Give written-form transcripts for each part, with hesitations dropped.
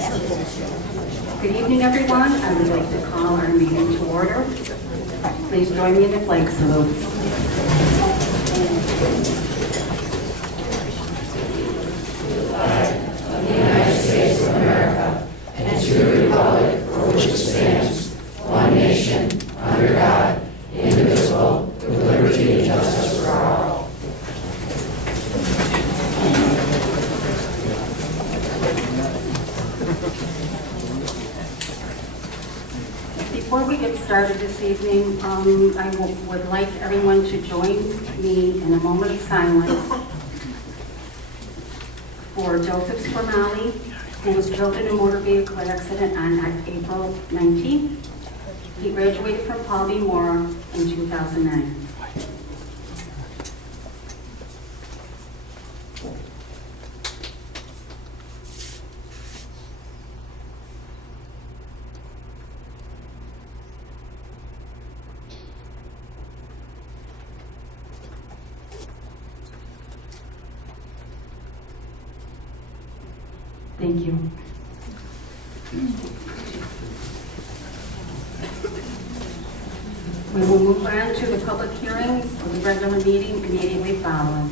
Good evening, everyone. I would like to call our meeting to order. Please join me in the flag salute. Before we get started this evening, would like everyone to join me in a moment of silence for Joseph Spermali, who was killed in a motor vehicle accident on April 19th. He graduated from Paul B. Moore in 2009. Thank you. We will move on to the public hearing for the regular meeting immediately following.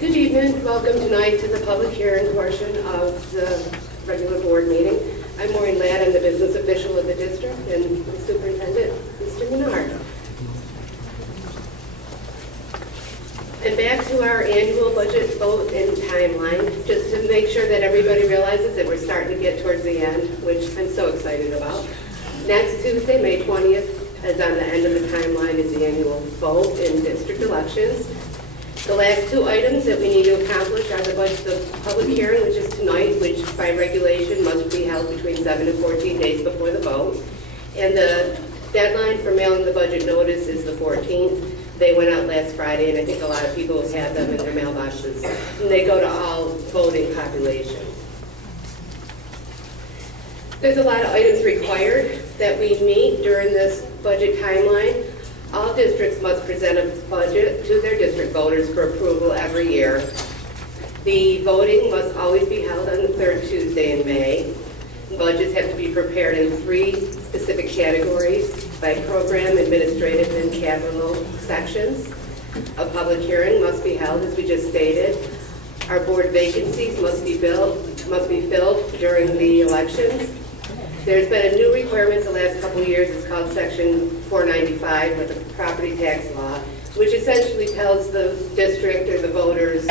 Good evening. Welcome tonight to the public hearing portion of the regular board meeting. I'm Maureen Ladd. I'm the business official of the district, and the superintendent, Mr. Menard. And back to our annual budget vote and timeline, just to make sure that everybody realizes that we're starting to get towards the end, which I'm so excited about. Next Tuesday, May 20th, is on the end of the timeline, is the annual vote in district elections. The last two items that we need to accomplish are the public hearing, which is tonight, which by regulation must be held between 7 and 14 days before the vote. And the deadline for mailing the budget notice is the 14th. They went out last Friday, and I think a lot of people have had them in their mailboxes. And they go to all voting populations. There's a lot of items required that we meet during this budget timeline. All districts must present a budget to their district voters for approval every year. The voting must always be held on the third Tuesday in May. Budgets have to be prepared in 3 specific categories by program, administrative, and capital sections. A public hearing must be held, as we just stated. Our board vacancies must be filled during the elections. There's been a new requirement the last couple of years. It's called Section 495 with the property tax law, which essentially tells the district or the voters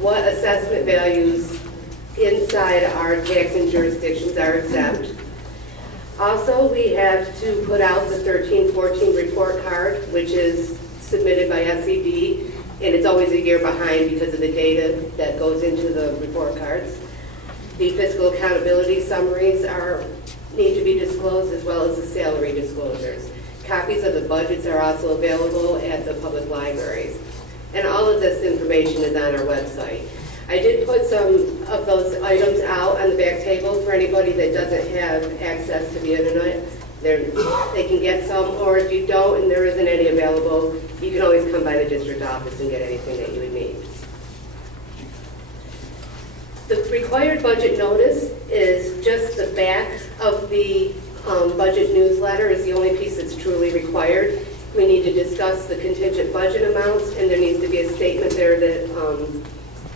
what assessment values inside our taxing jurisdictions are exempt. Also, we have to put out the 13-14 report card, which is submitted by SED, and it's always a year behind because of the data that goes into the report cards. The fiscal accountability summaries need to be disclosed, as well as the salary disclosures. Copies of the budgets are also available at the public libraries. And all of this information is on our website. I did put some of those items out on the back table for anybody that doesn't have access to the internet. They can get some, or if you don't and there isn't any available, you can always come by the district office and get anything that you would need. The required budget notice is just the back of the budget newsletter is the only piece that's truly required. We need to discuss the contingent budget amounts, and there needs to be a statement there that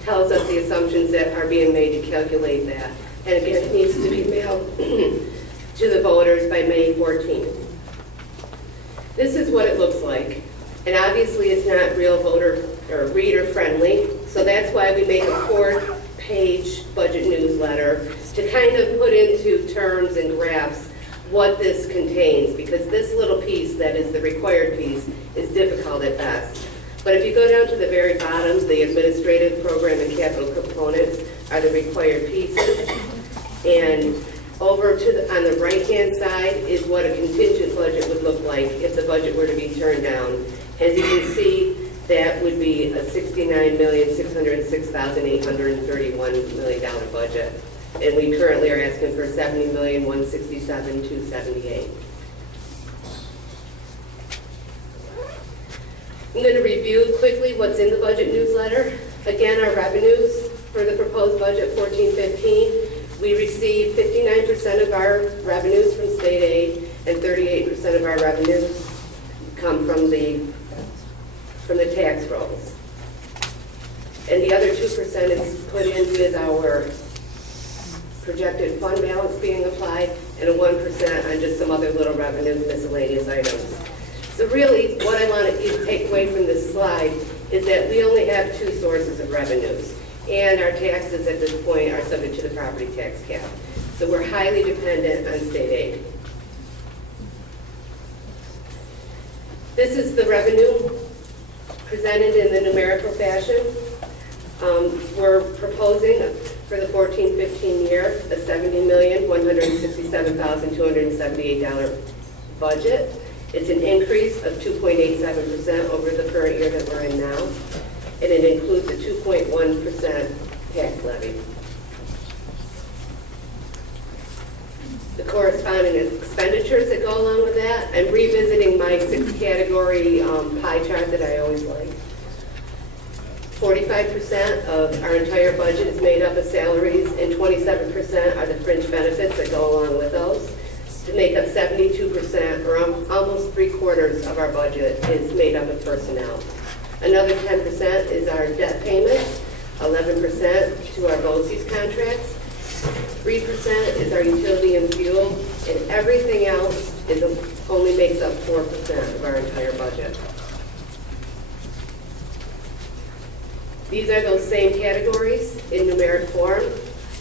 tells us the assumptions that are being made to calculate that. And again, it needs to be mailed to the voters by May 14th. This is what it looks like. And obviously it's not real voter or reader friendly, so that's why we make a 4-page budget newsletter to kind of put into terms and graphs what this contains, because this little piece that is the required piece is difficult at best. But if you go down to the very bottom, the administrative, program, and capital components are the required pieces. And Over on the right-hand side is what a contingent budget would look like if the budget were to be turned down. As you can see, that would be a $69,606,831 million budget. And we currently are asking for $70,167,278. I'm going to review quickly what's in the budget newsletter. Again, our revenues for the proposed budget 14-15. We receive 59% of our revenues from state aid and 38% of our revenues come from the tax rolls. And the other 2% is put into is our projected fund balance being applied and a 1% on just some other little revenue miscellaneous items. So really, what I want you to take away from this slide is that we only have two sources of revenues. And our taxes at this point are subject to the property tax cap. So we're highly dependent on state aid. This is the revenue presented in the numerical fashion. We're proposing for the 14-15 year a $70,167,278 budget. It's an increase of 2.87% over the current year that we're in now. And it includes a 2.1% tax levy. The corresponding expenditures that go along with that, I'm revisiting my 6-category pie chart that I always like. 45% of our entire budget is made up of salaries, and 27% are the fringe benefits that go along with those. To make up 72%, or almost 3/4 of our budget, is made up of personnel. Another 10% is our debt payments, 11% to our BOCES contracts, 3% is our utility and fuel, and everything else only makes up 4% of our entire budget. These are those same categories in numeric form.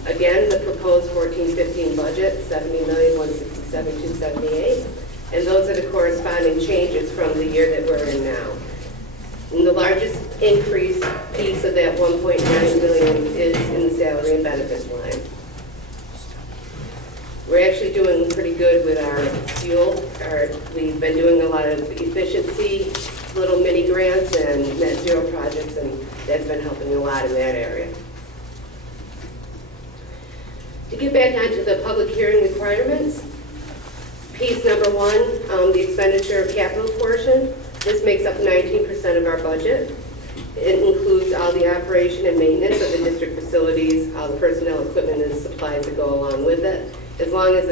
Again, the proposed 14-15 budget, $70,167,278, and those are the corresponding changes from the year that we're in now. And the largest increase piece of that $1.9 million is in the salary and benefits line. We're actually doing pretty good with our fuel. We've been doing a lot of efficiency, little mini grants and net zero projects, and that's been helping a lot in that area. To get back onto the public hearing requirements, piece number 1, the expenditure capital portion. This makes up 19% of our budget. It includes all the operation and maintenance of the district facilities, all the personnel, equipment, and supplies that go along with it, as well as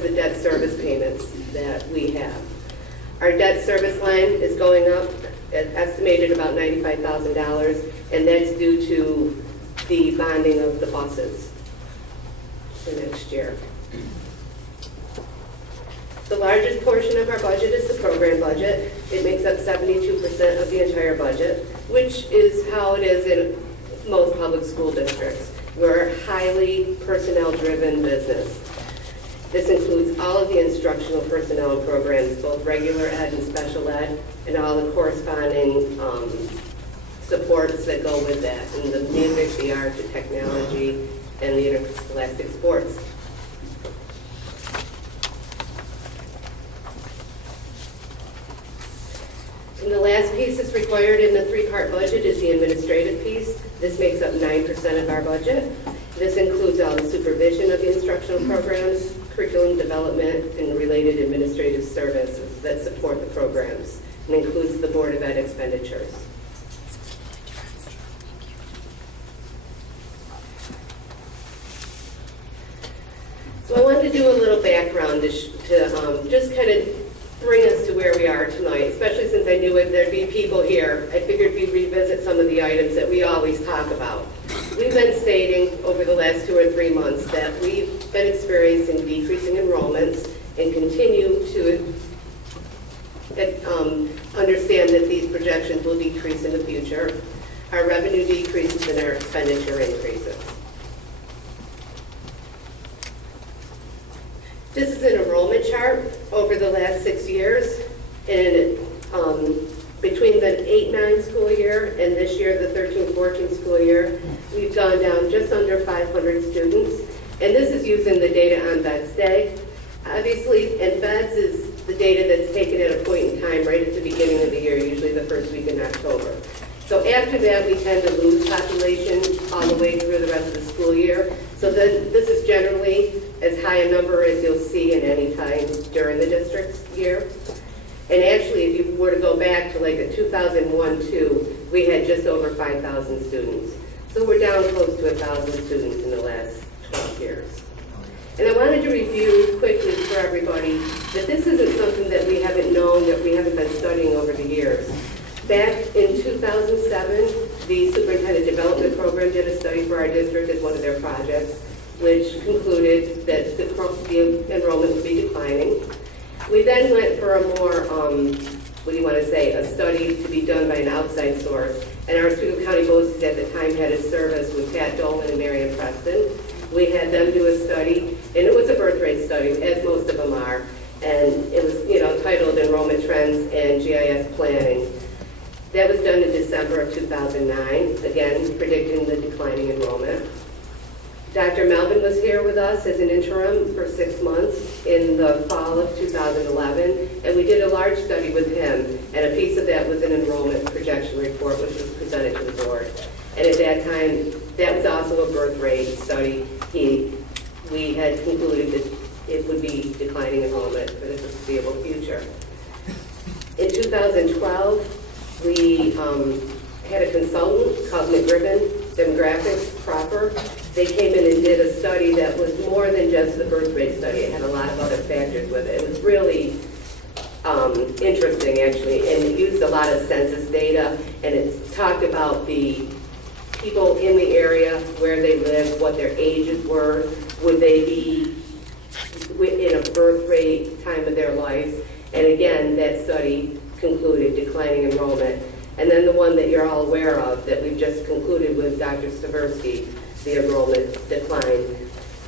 the debt service payments that we have. Our debt service line is going up, estimated about $95,000, and that's due to the bonding of the buses for next year. The largest portion of our budget is the program budget. It makes up 72% of the entire budget, which is how it is in most public school districts. We're a highly personnel-driven business. This includes all of the instructional personnel and programs, both regular ed and special ed, and all the corresponding supports that go with that, and the music, the art, the technology, and the interscholastic sports. And the last piece that's required in the 3-part budget is the administrative piece. This makes up 9% of our budget. This includes all the supervision of the instructional programs, curriculum development, and related administrative services that support the programs, and includes the Board of Ed expenditures. So I wanted to do a little background to just kind of bring us to where we are tonight, especially since I knew there'd be people here. I figured we'd revisit some of the items that we always talk about. We've been stating over the last 2 or 3 months that we've been experiencing decreasing enrollments and continue to understand that these projections will decrease in the future. Our revenue decreases and our expenditure increases. This is an enrollment chart over the last 6 years, and between the 8-9 school year and this year, the 13-14 school year, we've gone down just under 500 students, And this is using the data on Vets Day. Obviously, and Vets is the data that's taken at a point in time right at the beginning of the year, usually the first week in October. So after that, we tend to lose population all the way through the rest of the school year. So then this is generally as high a number as you'll see in any time during the district's year. And actually, if you were to go back to like a 2001-2, we had just over 5,000 students. So we're down close to 1,000 students in the last 12 years. And I wanted to review quickly for everybody that this isn't something that we haven't known, that we haven't been studying over the years. Back in 2007, the Superintendent Development Program did a study for our district as one of their projects, which concluded that the enrollment would be declining. We then went for a more, a study to be done by an outside source. And our Oswego County BOCES at the time had a service with Pat Dolan and Marion Preston. We had them do a study, and it was a birth rate study, as most of them are. And it was, titled Enrollment Trends and GIS Planning. That was done in December of 2009, again, predicting the declining enrollment. Dr. Melvin was here with us as an interim for 6 months in the fall of 2011, and we did a large study with him, and a piece of that was an enrollment projection report, which was presented to the board. And at that time, that was also a birth rate study. We had concluded that it would be declining enrollment for the foreseeable future. In 2012, we had a consultant called McGribbon Demographics Proper. They came in and did a study that was more than just the birth rate study. It had a lot of other factors with it. It was really interesting, actually, and it used a lot of census data, and it talked about the people in the area, where they lived, what their ages were, would they be in a birth rate time of their lives. And again, that study concluded declining enrollment. And then the one that you're all aware of that we've just concluded with Dr. Staversky, the enrollment decline.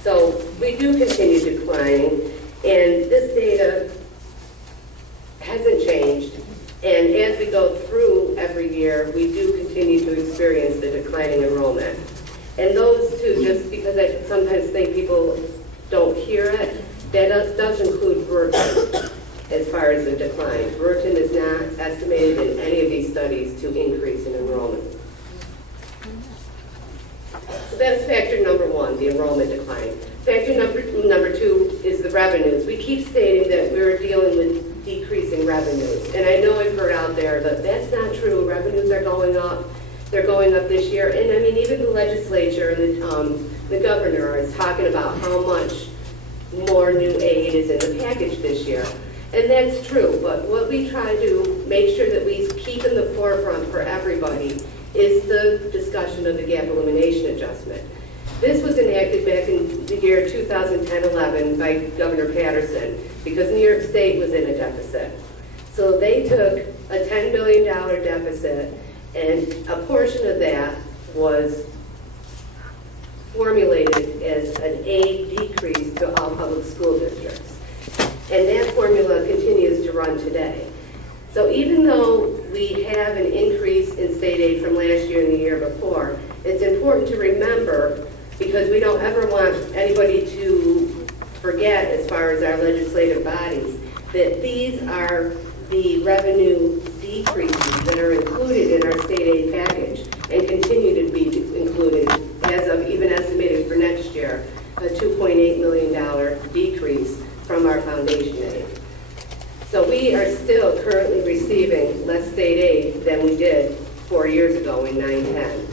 So we do continue declining, and this data hasn't changed. And as we go through every year, we do continue to experience the declining enrollment. And those two, just because I sometimes think people don't hear it, that does include Burton as far as the decline. Burton is not estimated in any of these studies to increase in enrollment. So that's factor number one, the enrollment decline. Factor number two is the revenues. We keep stating that we're dealing with decreasing revenues. And I know I've heard out there that that's not true. Revenues are going up. They're going up this year. And I mean, even the legislature and the governor is talking about how much more new aid is in the package this year. And that's true, but what we try to make sure that we keep in the forefront for everybody is the discussion of the gap elimination adjustment. This was enacted back in the year 2010-11 by Governor Patterson because New York State was in a deficit. So they took a $10 billion deficit, and a portion of that was formulated as an aid decrease to all public school districts. And that formula continues to run today. So even though we have an increase in state aid from last year and the year before, it's important to remember, because we don't ever want anybody to forget as far as our legislative bodies, that these are the revenue decreases that are included in our state aid package and continue to be included as of even estimated for next year, a $2.8 million decrease from our foundation aid. So we are still currently receiving less state aid than we did 4 years ago in 9-10.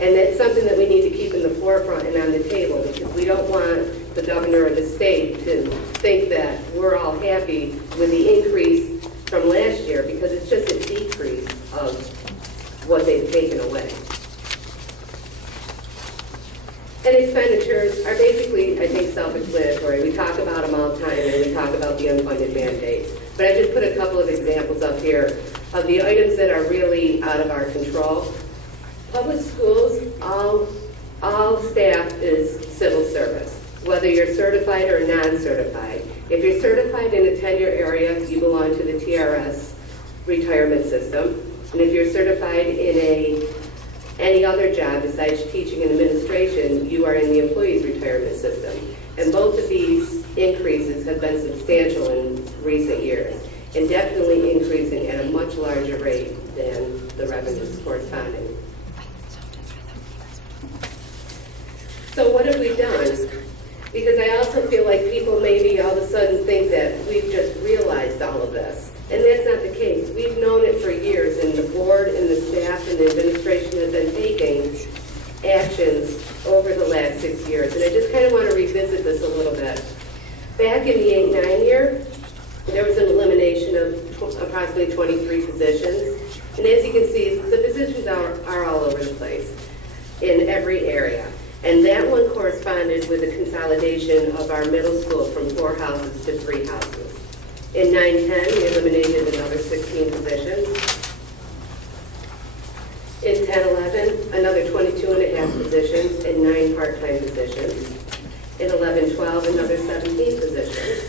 And that's something that we need to keep in the forefront and on the table, because we don't want the governor of the state to think that we're all happy with the increase from last year, because it's just a decrease of what they've taken away. And expenditures are basically, I think, self-explanatory. We talk about them all the time, and we talk about the unfunded mandates. But I just put a couple of examples up here of the items that are really out of our control. Public schools, all staff is civil service, whether you're certified or non-certified. If you're certified in a tenure area, you belong to the TRS retirement system. And if you're certified in any other job besides teaching and administration, you are in the employee's retirement system. And both of these increases have been substantial in recent years, and definitely increasing at a much larger rate than the revenues corresponding. So what have we done? Because I also feel like people maybe all of a sudden think that we've just realized all of this. And that's not the case. We've known it for years, and the board and the staff and the administration have been taking actions over the last 6 years. And I just kind of want to revisit this a little bit. Back in the 8-9 year, there was an elimination of approximately 23 positions. And as you can see, the positions are all over the place in every area. And that one corresponded with the consolidation of our middle school from 4 houses to 3 houses. In 9-10, we eliminated another 16 positions. In 10-11, another 22.5 positions and 9 part-time positions. In 11-12, another 17 positions.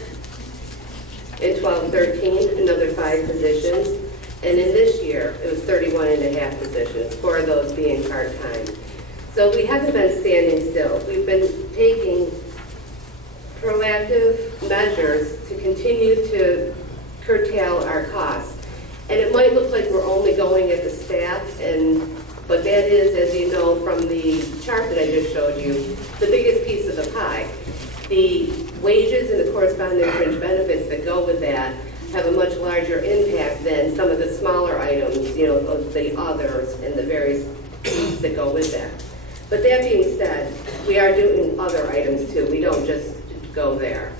In 12-13, another 5 positions. And in this year, it was 31.5 positions, 4 of those being part-time. So we haven't been standing still. We've been taking proactive measures to continue to curtail our costs. And it might look like we're only going at the staff, but that is, as you know from the chart that I just showed you, the biggest piece of the pie. The wages and the corresponding fringe benefits that go with that have a much larger impact than some of the smaller items, of the others and the various pieces that go with that. But that being said, we are doing other items too. We don't just go there.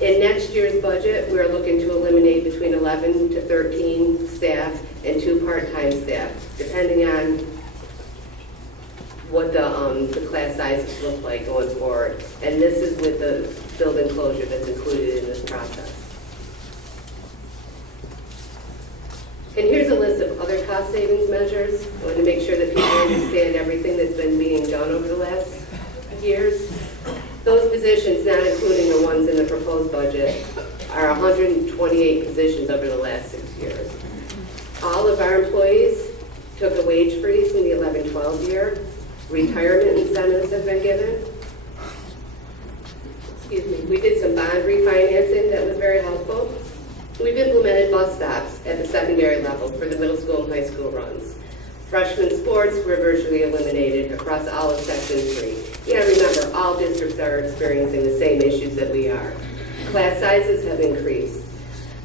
In next year's budget, we're looking to eliminate between 11 to 13 staff and 2 part-time staff, depending on what the class sizes look like going forward. And this is with the building closure that's included in this process. And here's a list of other cost savings measures. I want to make sure that people understand everything that's been being done over the last years. Those positions, not including the ones in the proposed budget, are 128 positions over the last 6 years. All of our employees took a wage freeze in the 11-12 year. Retirement incentives have been given. We did some bond refinancing that was very helpful. We've implemented bus stops at the secondary level for the middle school and high school runs. Freshman sports were virtually eliminated across all of Section 3. You gotta remember, all districts are experiencing the same issues that we are. Class sizes have increased.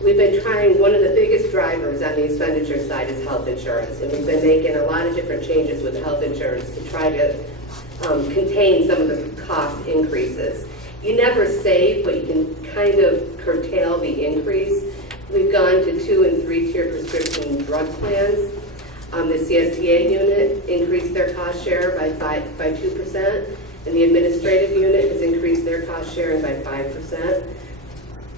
We've been trying, one of the biggest drivers on the expenditure side is health insurance, and we've been making a lot of different changes with health insurance to try to contain some of the cost increases. You never save, but you can kind of curtail the increase. We've gone to 2- and 3-tier prescription drug plans. The CSTA unit increased their cost share by 2%, and the administrative unit has increased their cost sharing by 5%.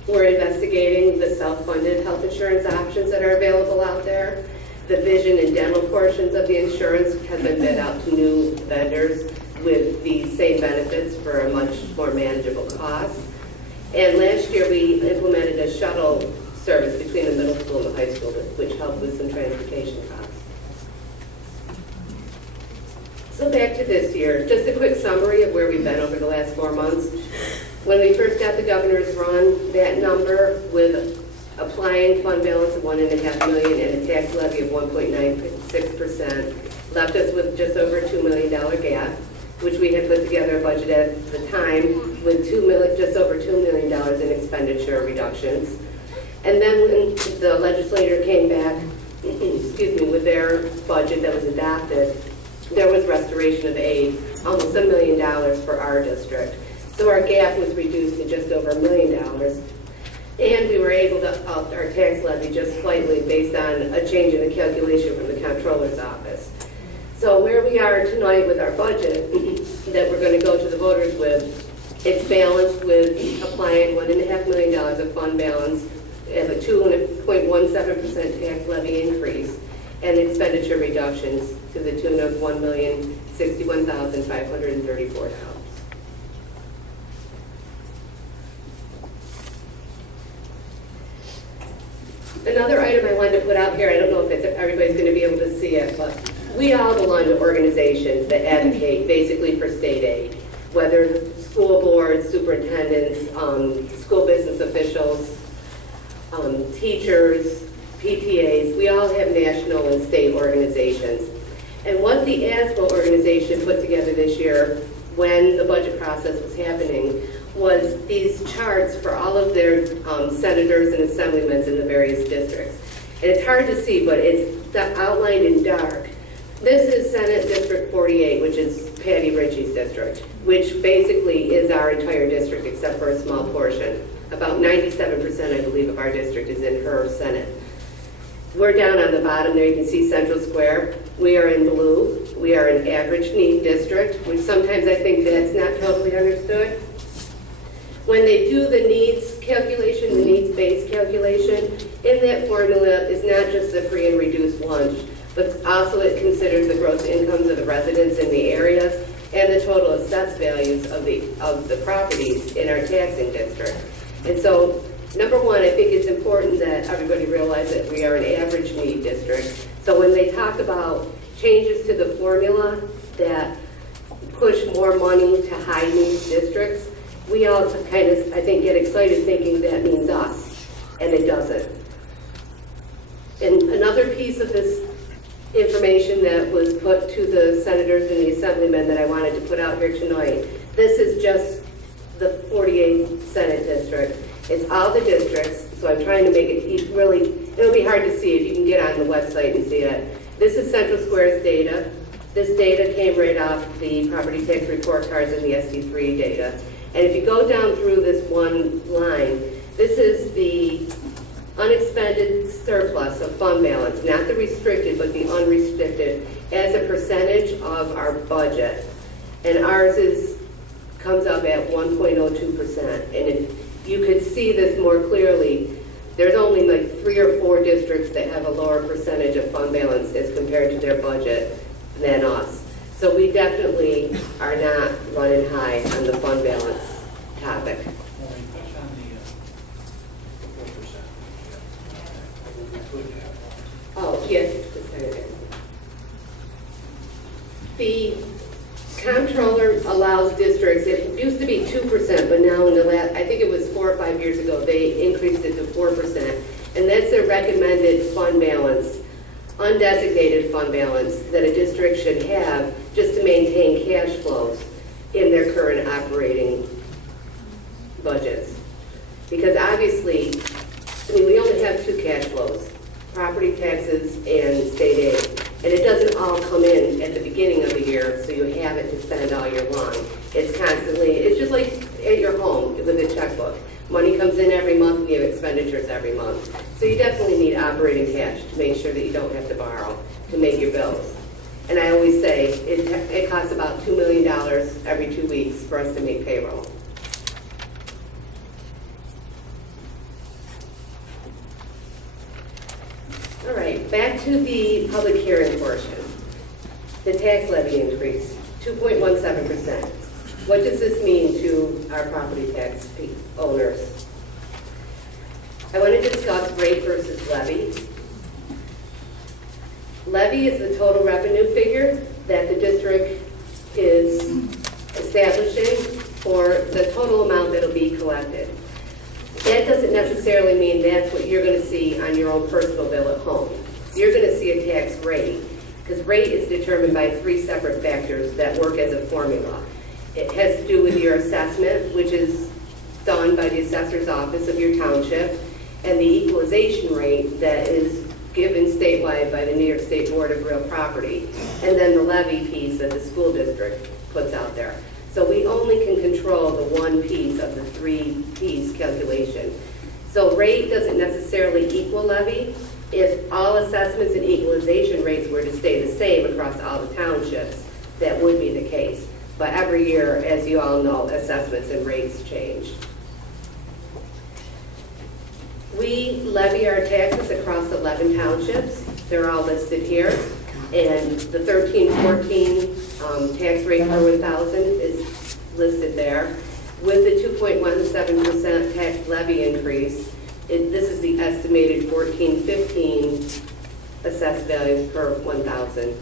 We're investigating the self-funded health insurance options that are available out there. The vision and dental portions of the insurance have been bid out to new vendors with the same benefits for a much more manageable cost. And last year we implemented a shuttle service between the middle school and the high school, which helped with some transportation costs. So back to this year, just a quick summary of where we've been over the last 4 months. When we first got the governor's run, that number with applying fund balance of $1.5 million and a tax levy of 1.96% left us with just over $2 million gap, which we had put together a budget at the time with just over $2 million in expenditure reductions. And then when the legislature came back, with their budget that was adopted, there was restoration of aid, almost $1 million for our district. So our gap was reduced to just over $1 million. And we were able to up our tax levy just slightly based on a change in the calculation from the comptroller's office. So where we are tonight with our budget that we're going to go to the voters with, it's balanced with applying $1.5 million of fund balance and a 2.17% tax levy increase and expenditure reductions to the tune of $1,061,534. Another item I wanted to put out here, I don't know if everybody's going to be able to see it, but We all belong to organizations that advocate basically for state aid, whether school boards, superintendents, school business officials, teachers, PTAs. We all have national and state organizations. And what the ASBO organization put together this year when the budget process was happening was these charts for all of their senators and assemblymen in the various districts. And it's hard to see, but it's outlined in dark. This is Senate District 48, which is Patty Ritchie's district, which basically is our entire district except for a small portion. About 97%, I believe, of our district is in her Senate. We're down on the bottom there, you can see Central Square. We are in blue. We are an average need district, which sometimes I think that's not totally understood. When they do the needs calculation, the needs-based calculation, in that formula is not just the free and reduced lunch, but also it considers the gross incomes of the residents in the areas and the total assessed values of the properties in our taxing district. And so, number one, I think it's important that everybody realize that we are an average need district. So when they talk about changes to the formula that push more money to high needs districts, we all kind of, I think, get excited thinking that means us, and it doesn't. And another piece of this information that was put to the senators and the assemblymen that I wanted to put out here tonight, this is just the 48th Senate district. It's all the districts, so I'm trying to make it really, it'll be hard to see if you can get on the website and see it. This is Central Square's data. This data came right off the property tax report cards and the SD3 data. And if you go down through this one line, this is the unexpended surplus of fund balance, not the restricted, but the unrestricted, as a percentage of our budget. And ours comes up at 1.02%. And if you could see this more clearly, there's only like 3 or 4 districts that have a lower percentage of fund balance as compared to their budget than us. So we definitely are not running high on the fund balance topic. That's on the 4%. We could have. Oh, yes. The comptroller allows districts, it used to be 2%, but now in the last, I think it was 4 or 5 years ago, they increased it to 4%. And that's their recommended fund balance, undesignated fund balance that a district should have just to maintain cash flows in their current operating budgets. Because obviously, I mean, we only have 2 cash flows, property taxes and state aid. And it doesn't all come in at the beginning of the year, so you have it to spend all year long. It's constantly, it's just like at your home with a checkbook. Money comes in every month and you have expenditures every month. So you definitely need operating cash to make sure that you don't have to borrow to make your bills. And I always say, it costs about $2 million every 2 weeks for us to make payroll. All right, back to the public hearing portion. The tax levy increase, 2.17%. What does this mean to our property tax owners? I want to discuss rate versus levy. Levy is the total revenue figure that the district is establishing for the total amount that will be collected. That doesn't necessarily mean that's what you're going to see on your own personal bill at home. You're going to see a tax rate, because rate is determined by 3 separate factors that work as a formula. It has to do with your assessment, which is done by the assessor's office of your township, and the equalization rate that is given statewide by the New York State Board of Real Property, and then the levy piece that the school district puts out there. So we only can control the one piece of the 3-piece calculation. So rate doesn't necessarily equal levy. If all assessments and equalization rates were to stay the same across all the townships, that would be the case. But every year, as you all know, assessments and rates change. We levy our taxes across 11 townships. They're all listed here. And the 13-14 tax rate per 1,000 is listed there. With the 2.17% tax levy increase, this is the estimated 14-15 assessed value per 1,000.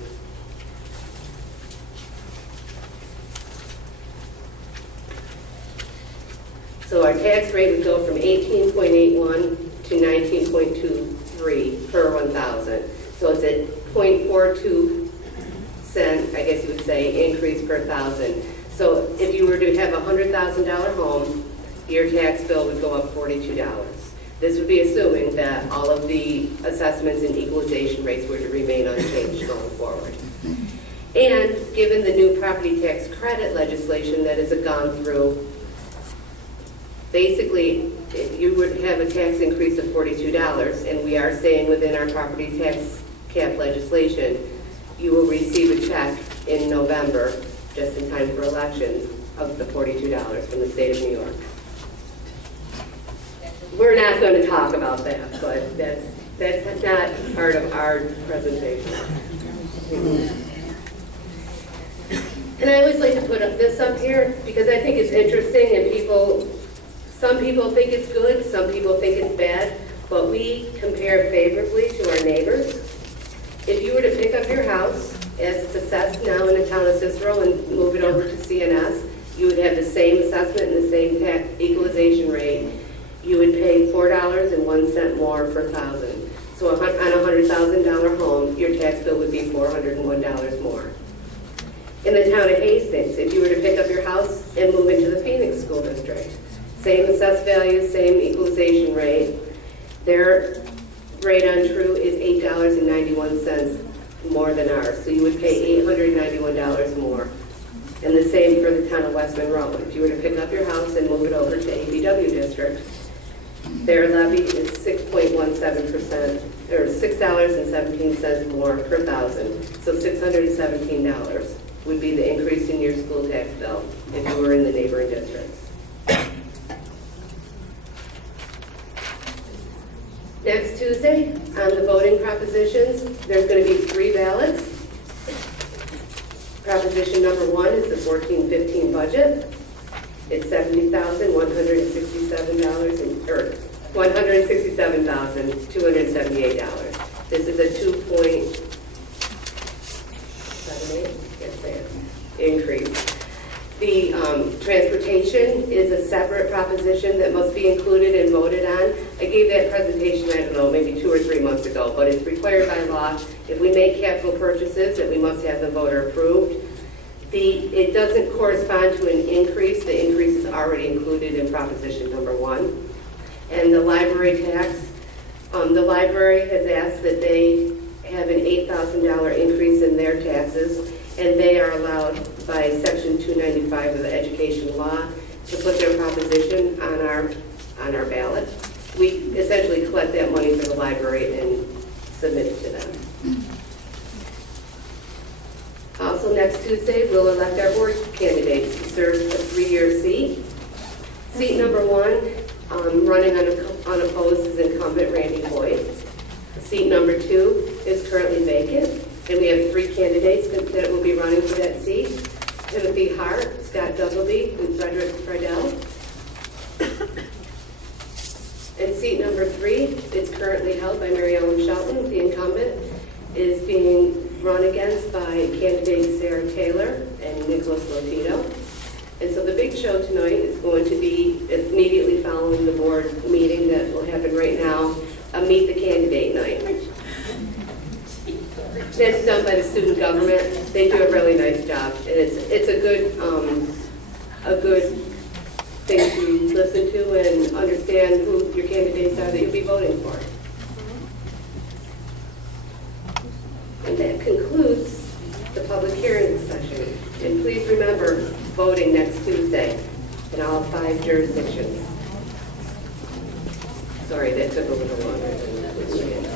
So our tax rate would go from 18.81 to 19.23 per 1,000. So it's a 0.42 cent, I guess you would say, increase per 1,000. So if you were to have a $100,000 home, your tax bill would go up $42. This would be assuming that all of the assessments and equalization rates were to remain unchanged going forward. And given the new property tax credit legislation that has gone through, basically, you would have a tax increase of $42, and we are staying within our property tax cap legislation. You will receive a check in November, just in time for elections, of the $42 from the state of New York. We're not going to talk about that, but that's not part of our presentation. And I always like to put this up here because I think it's interesting, and some people think it's good, some people think it's bad, but we compare favorably to our neighbors. If you were to pick up your house, as it's assessed now in the town of Cicero, and move it over to CNS, you would have the same assessment and the same tax equalization rate. You would pay $4.01 more per thousand. So on a $100,000 home, your tax bill would be $401 more. In the town of Hastings, if you were to pick up your house and move into the Phoenix School District, same assessed value, same equalization rate, their rate on true is $8.91 more than ours. So you would pay $891 more. And the same for the town of West Monroe. If you were to pick up your house and move it over to ABW District, their levy is 6.17%, or $6.17 more per thousand. So $617 would be the increase in your school tax bill if you were in the neighboring districts. Next Tuesday, on the voting propositions, there's going to be 3 ballots. Proposition number 1 is the 14-15 budget. It's $167,278. This is a 2.78 increase. The transportation is a separate proposition that must be included and voted on. I gave that presentation, I don't know, maybe 2 or 3 months ago, but it's required by law. If we make capital purchases, that we must have the voter approved. It doesn't correspond to an increase. The increase is already included in proposition number 1. And the library tax, the library has asked that they have an $8,000 increase in their taxes, and they are allowed by section 295 of the education law to put their proposition on our ballot. We essentially collect that money for the library and submit it to them. Also, next Tuesday, we'll elect our board candidates to serve a 3-year seat. Seat number 1, running unopposed, is incumbent Randy Boyd. Seat number 2 is currently vacant, and we have 3 candidates that will be running for that seat: Timothy Hart, Scott Duggleby, and Frederick Friedel. And seat number 3 is currently held by Mary Ellen Shelton. The incumbent is being run against by candidates Sarah Taylor and Nicholas Lotito. And so the big show tonight is going to be, immediately following the board meeting that will happen right now, a Meet the Candidate night. That's done by the student government. They do a really nice job, and it's a good thing to listen to and understand who your candidates are that you'll be voting for. And that concludes the public hearing session. And please remember, voting next Tuesday in all 5 jurisdictions. Sorry, that took a little longer than that was planned.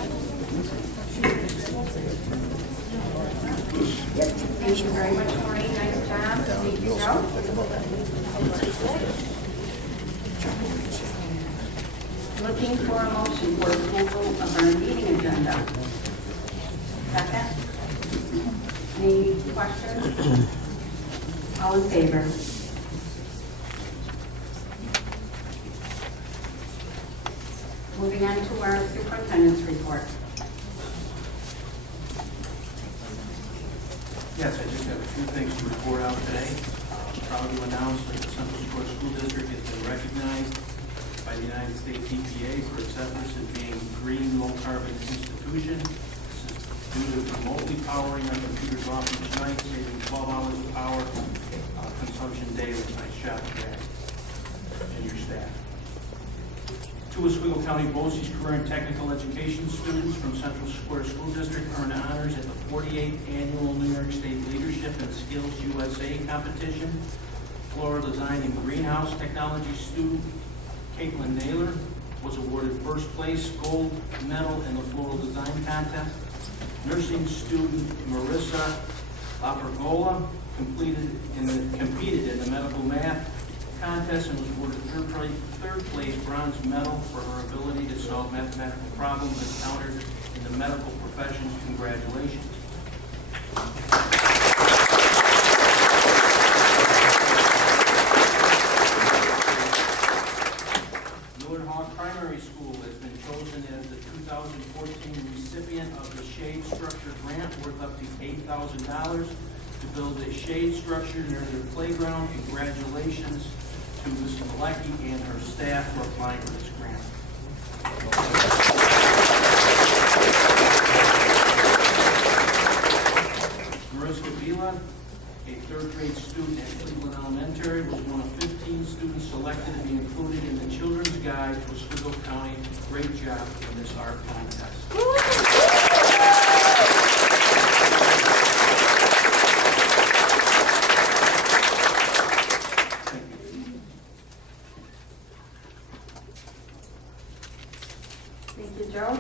Thank you very much, Maureen. Nice job. Thank you, Joe. Looking for a motion for approval of our meeting agenda. Second? Any questions? All in favor? Moving on to our superintendent's report. Yes, I just have a few things to report out today. Proud to announce that the Central Square School District has been recognized by the United States EPA for its efforts in being green, low-carbon institution. This is due to remotely powering our computers off each night, saving 12 hours of power consumption daily. Nice job, Jack, and your staff. Two Oswego County BOCES career and technical education students from Central Square School District earned honors at the 48th Annual New York State Leadership and Skills USA competition. Floral design and greenhouse technology student Caitlin Naylor was awarded first place gold medal in the floral design contest. Nursing student Marissa Lapergola competed in the medical math contest and was awarded third place bronze medal for her ability to solve mathematical problems encountered in the medical profession. Congratulations. Millard Hawk Primary School has been chosen as the 2014 recipient of the Shade Structure Grant worth up to $8,000 to build a shade structure near their playground. Congratulations to Ms. Malecki and her staff for applying for this grant. Mariska Vila, a third grade student at Cleveland Elementary, was one of 15 students selected to be included in the Children's Guide to Oswego County. Great job in this art contest. Thank you, Joe.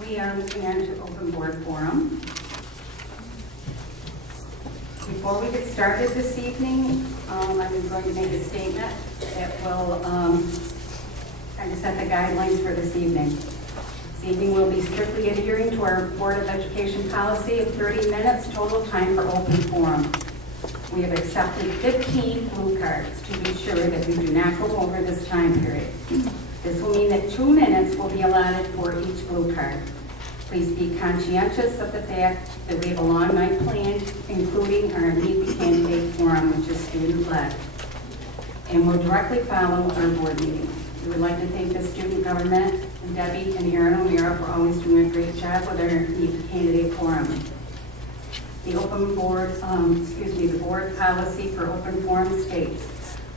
We are moving on to open board forum. Before we get started this evening, I'm going to make a statement that will kind of set the guidelines for this evening. This evening we'll be strictly adhering to our Board of Education policy of 30 minutes total time for open forum. We have accepted 15 blue cards to be sure that we do not go over this time period. This will mean that 2 minutes will be allotted for each blue card. Please be conscientious of the fact that we have a long night planned, including our Meet the Candidate Forum, which is student-led, and will directly follow our board meeting. We would like to thank the student government and Debbie and Aaron O'Meara for always doing a great job with our Meet the Candidate Forum. The open board, the board policy for open forum states,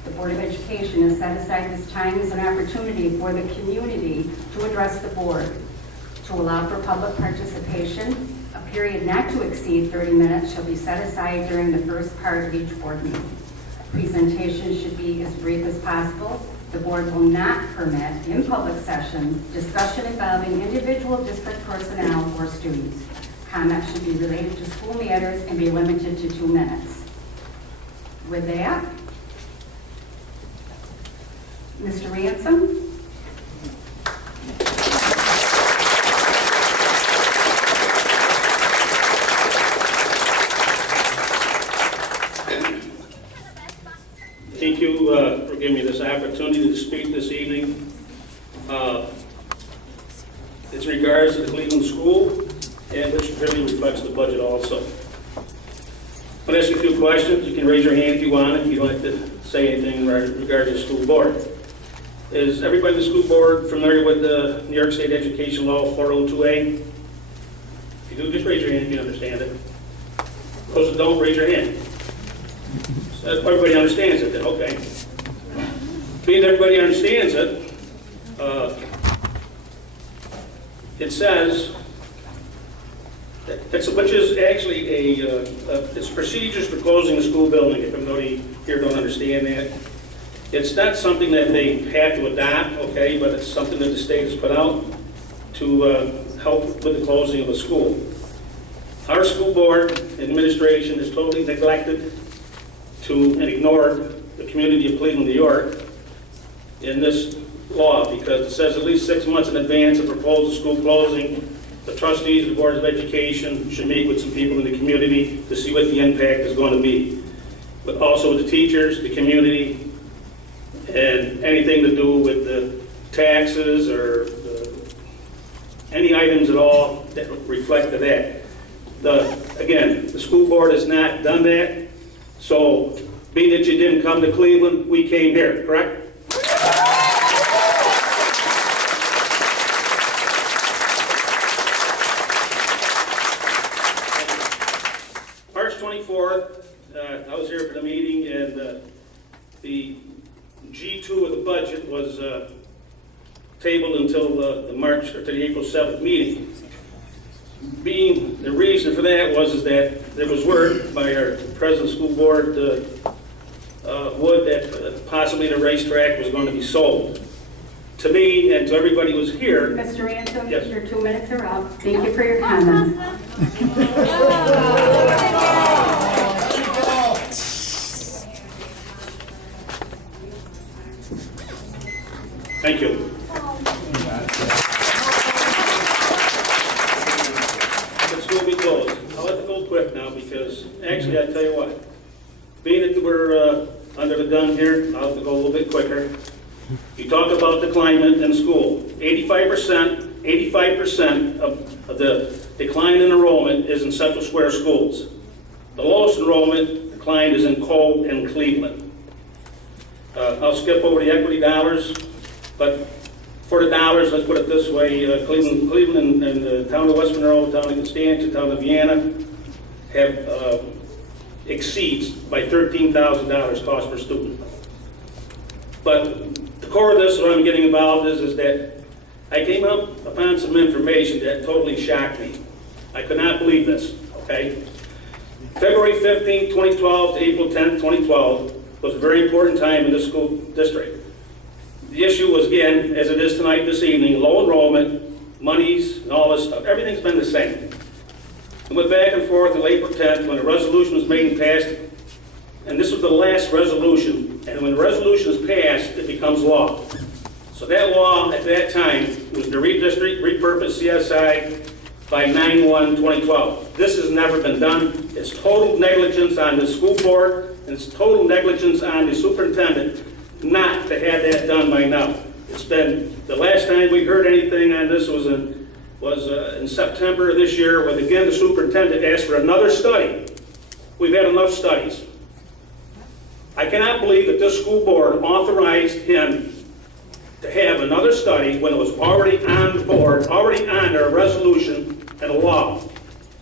the Board of Education has set aside this time as an opportunity for the community to address the board, to allow for public participation. A period not to exceed 30 minutes shall be set aside during the first part of each board meeting. Presentation should be as brief as possible. The board will not permit, in public session, discussion involving individual district personnel or students. Comments should be related to school matters and be limited to 2 minutes. With that, Mr. Ransom. Thank you for giving me this opportunity to speak this evening. It's in regards to the Cleveland School, and which really reflects the budget also. I'm going to ask you a few questions. You can raise your hand if you want, if you'd like to say anything in regards to the school board. Is everybody in the school board familiar with the New York State Education Law 402A? If you do, just raise your hand if you understand it. Those that don't, raise your hand. So everybody understands it then, okay. Being everybody understands it, it says, which is actually it's procedures for closing a school building, if everybody here don't understand that. It's not something that they have to adopt, okay, but it's something that the state has put out to help with the closing of a school. Our school board administration is totally neglected and ignored the community of Cleveland, New York in this law, because it says at least 6 months in advance of proposed school closing, the trustees of the Board of Education should meet with some people in the community to see what the impact is going to be. But also with the teachers, the community, and anything to do with the taxes or any items at all that reflect to that. Again, the school board has not done that, so Being that you didn't come to Cleveland, we came here, correct? March 24th, I was here for the meeting, and the G2 of the budget was tabled until the April 7th meeting. Being the reason for that was that there was word by our president of school board, Wood, that possibly the racetrack was going to be sold. To me and to everybody who was here, Mr. Ransom, Yes. your 2 minutes are up. Thank you for your comments. thank you. The school will be closed. I'll let it go quick now because actually I tell you what, being that we're under the gun here, I'll have to go a little bit quicker. You talk about the climate in school. 85% of the decline in enrollment is in Central Square schools. The lowest enrollment decline is in Cole and Cleveland. I'll skip over the equity dollars, but for the dollars, let's put it this way, Cleveland and the town of West Monroe, the town of Constantia, the town of Vienna have exceeds by $13,000 cost per student. But the core of this, what I'm getting involved is that I came up upon some information that totally shocked me. I could not believe this, okay? February 15, 2012 to April 10, 2012 was a very important time in the school district. The issue was, again, as it is tonight, this evening, low enrollment, monies, and all this stuff. Everything's been the same. I went back and forth until April 10th when a resolution was made and passed, and this was the last resolution, and when the resolution is passed, it becomes law. So that law at that time was to redistrict, repurpose CSI by 9/1/2012. This has never been done. It's total negligence on the school board, and it's total negligence on the superintendent not to have that done by now. It's been, the last time we heard anything on this was in September of this year, when again the superintendent asked for another study. We've had enough studies. I cannot believe that this school board authorized him to have another study when it was already on the board, already on their resolution and a law.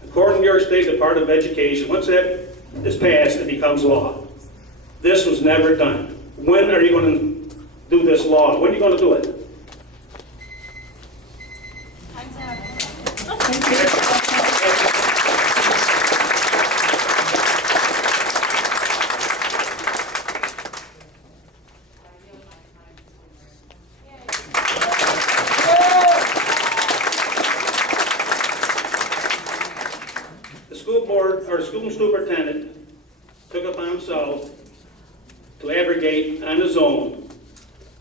According to New York State Department of Education, once that is passed, it becomes law. This was never done. When are you going to do this law? When are you going to do it? The school board, or the school superintendent, took upon himself to abrogate on his own,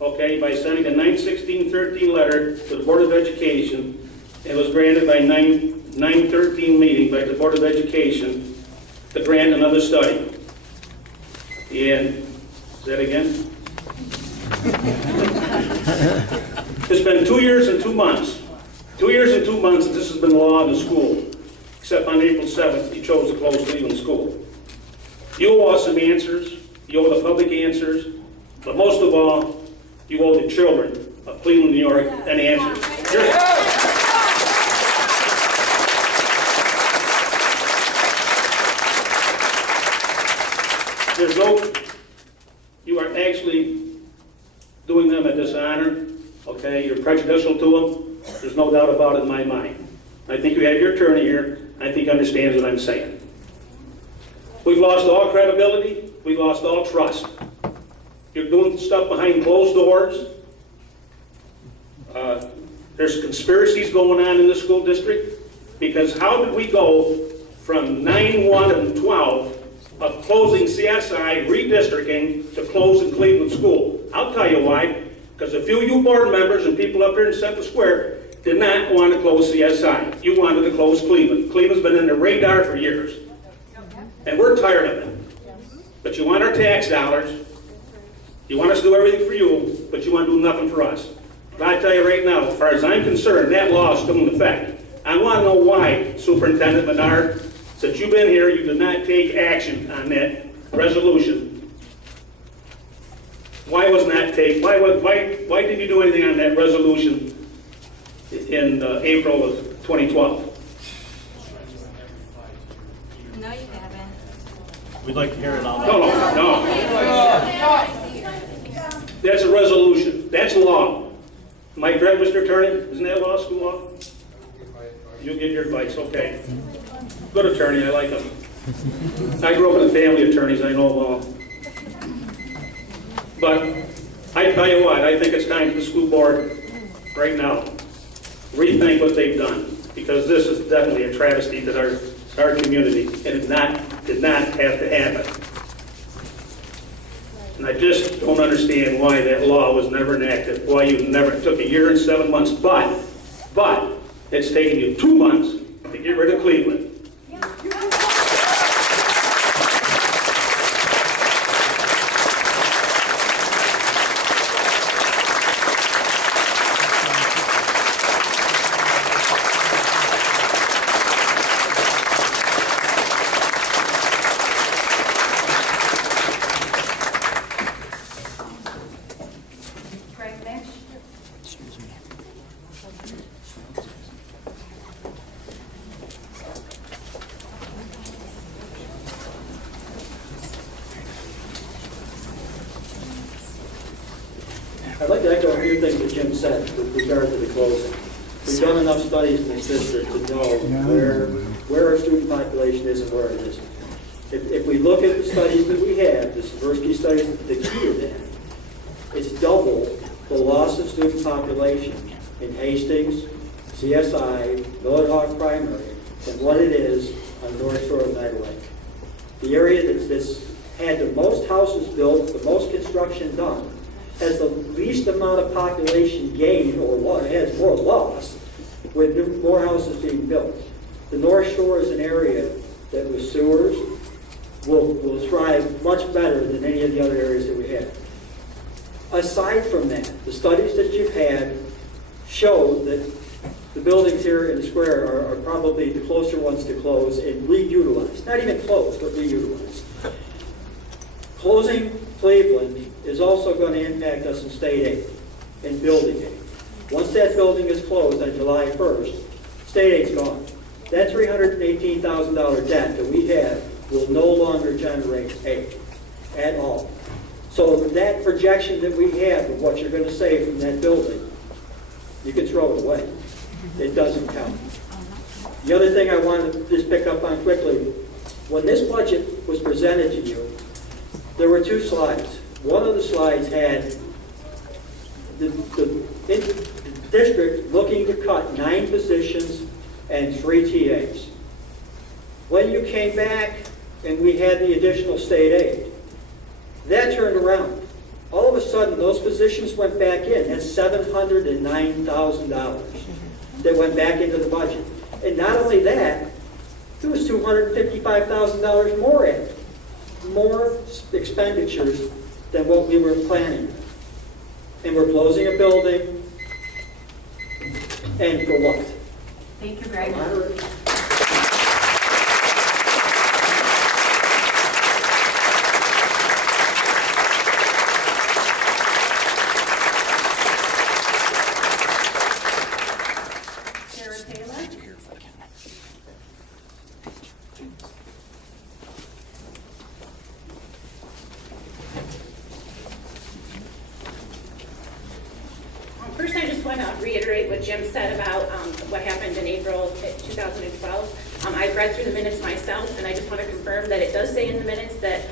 okay, by sending a 9/16/13 letter to the Board of Education. It was granted by 9/13 meeting by the Board of Education to grant another study. And, is that again? It's been 2 years and 2 months. 2 years and 2 months that this has been law in the school, except on April 7th, you chose to close Cleveland School. You owe us some answers. You owe the public answers. But most of all, you owe the children of Cleveland, New York, an answer. There's no, you are actually doing them a dishonor, okay? You're prejudicial to them. There's no doubt about it in my mind. I think you have your attorney here. I think he understands what I'm saying. We've lost all credibility. We've lost all trust. You're doing stuff behind closed doors. There's conspiracies going on in the school district, because how did we go from 9/1/12 of closing CSI, redistricting, to closing Cleveland School? I'll tell you why. Because a few of you board members and people up here in Central Square did not want to close CSI. You wanted to close Cleveland. Cleveland's been in the radar for years. And we're tired of it. But you want our tax dollars. You want us to do everything for you, but you want to do nothing for us. But I tell you right now, as far as I'm concerned, that law is still in effect. I want to know why, Superintendent Menard, since you've been here, you did not take action on that resolution Why wasn't that taken, why didn't you do anything on that resolution in April of 2012? No, you haven't. We'd like to hear it all. No. That's a resolution, that's law. Am I correct, Mr. Attorney? Isn't that law, school law? You'll get your advice, okay. Good attorney, I like him. I grew up in a family of attorneys, I know law. But I tell you what, I think it's time for the school board right now, rethink what they've done, because this is definitely a travesty to our community, and it did not have to happen. And I just don't understand why that law was never enacted, why you never, it took 1 year and 7 months, but it's taken you 2 months to get rid of Cleveland. Craig Mitch? I'd like to echo a few things that Jim said with regard to the closing. We've done enough studies in this district to know where our student population is and where it isn't. If we look at the studies that we have, the Seversky studies, the key to that, it's double the loss of student population in Hastings, CSI, Millard Hawk Primary, than what it is on North Shore of Night Lake. The area that's had the most houses built, the most construction done, has the least amount of population gain or has more loss with more houses being built. The North Shore is an area that with sewers will thrive much better than any of the other areas that we have. Aside from that, the studies that you've had show that the buildings here in the square are probably the closer ones to close and reutilized. Not even closed, but reutilized. Closing Cleveland is also going to impact us in state aid and building aid. Once that building is closed on July 1st, state aid's gone. That $318,000 debt that we have will no longer generate aid at all. So that projection that we have of what you're going to save from that building, you can throw it away. It doesn't count. The other thing I wanted to just pick up on quickly, when this budget was presented to you, there were 2 slides. One of the slides had the district looking to cut 9 positions and 3 TAs. When you came back and we had the additional state aid, that turned around. All of a sudden, those positions went back in. That's $709,000 that went back into the budget. And not only that, there was $255,000 more added. More expenditures than what we were planning. And we're closing a building. And for what? Thank you, Greg. Sarah Taylor? First, I just want to reiterate what Jim said about what happened in April 2012. I've read through the minutes myself, and I just want to confirm that it does say in the minutes that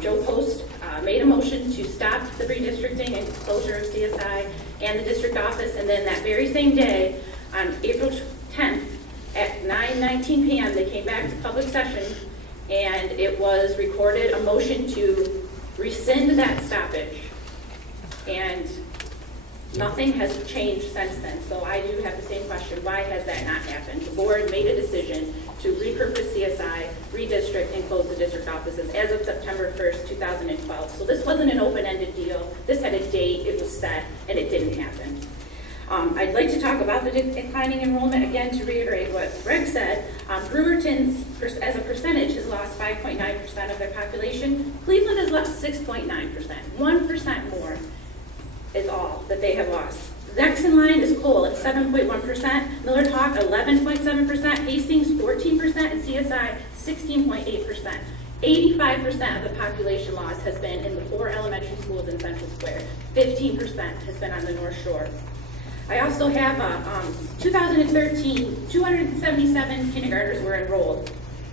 Joe Post made a motion to stop the redistricting and closure of CSI and the district office, and then that very same day, on April 10th, at 9:19 p.m., they came back to public session, and it was recorded a motion to rescind that stoppage. And nothing has changed since then, so I do have the same question. Why has that not happened? The board made a decision to repurpose CSI, redistrict, and close the district offices as of September 1st, 2012. So this wasn't an open-ended deal. This had a date, it was set, and it didn't happen. I'd like to talk about the declining enrollment, again, to reiterate what Greg said. Brewerton's, as a percentage, has lost 5.9% of their population. Cleveland has lost 6.9%. 1% more is all that they have lost. Next in line is Cole at 7.1%, Miller Talk 11.7%, Hastings 14%, and CSI 16.8%. 85% of the population loss has been in the 4 elementary schools in Central Square. 15% has been on the North Shore. I also have 2013, 277 kindergartners were enrolled.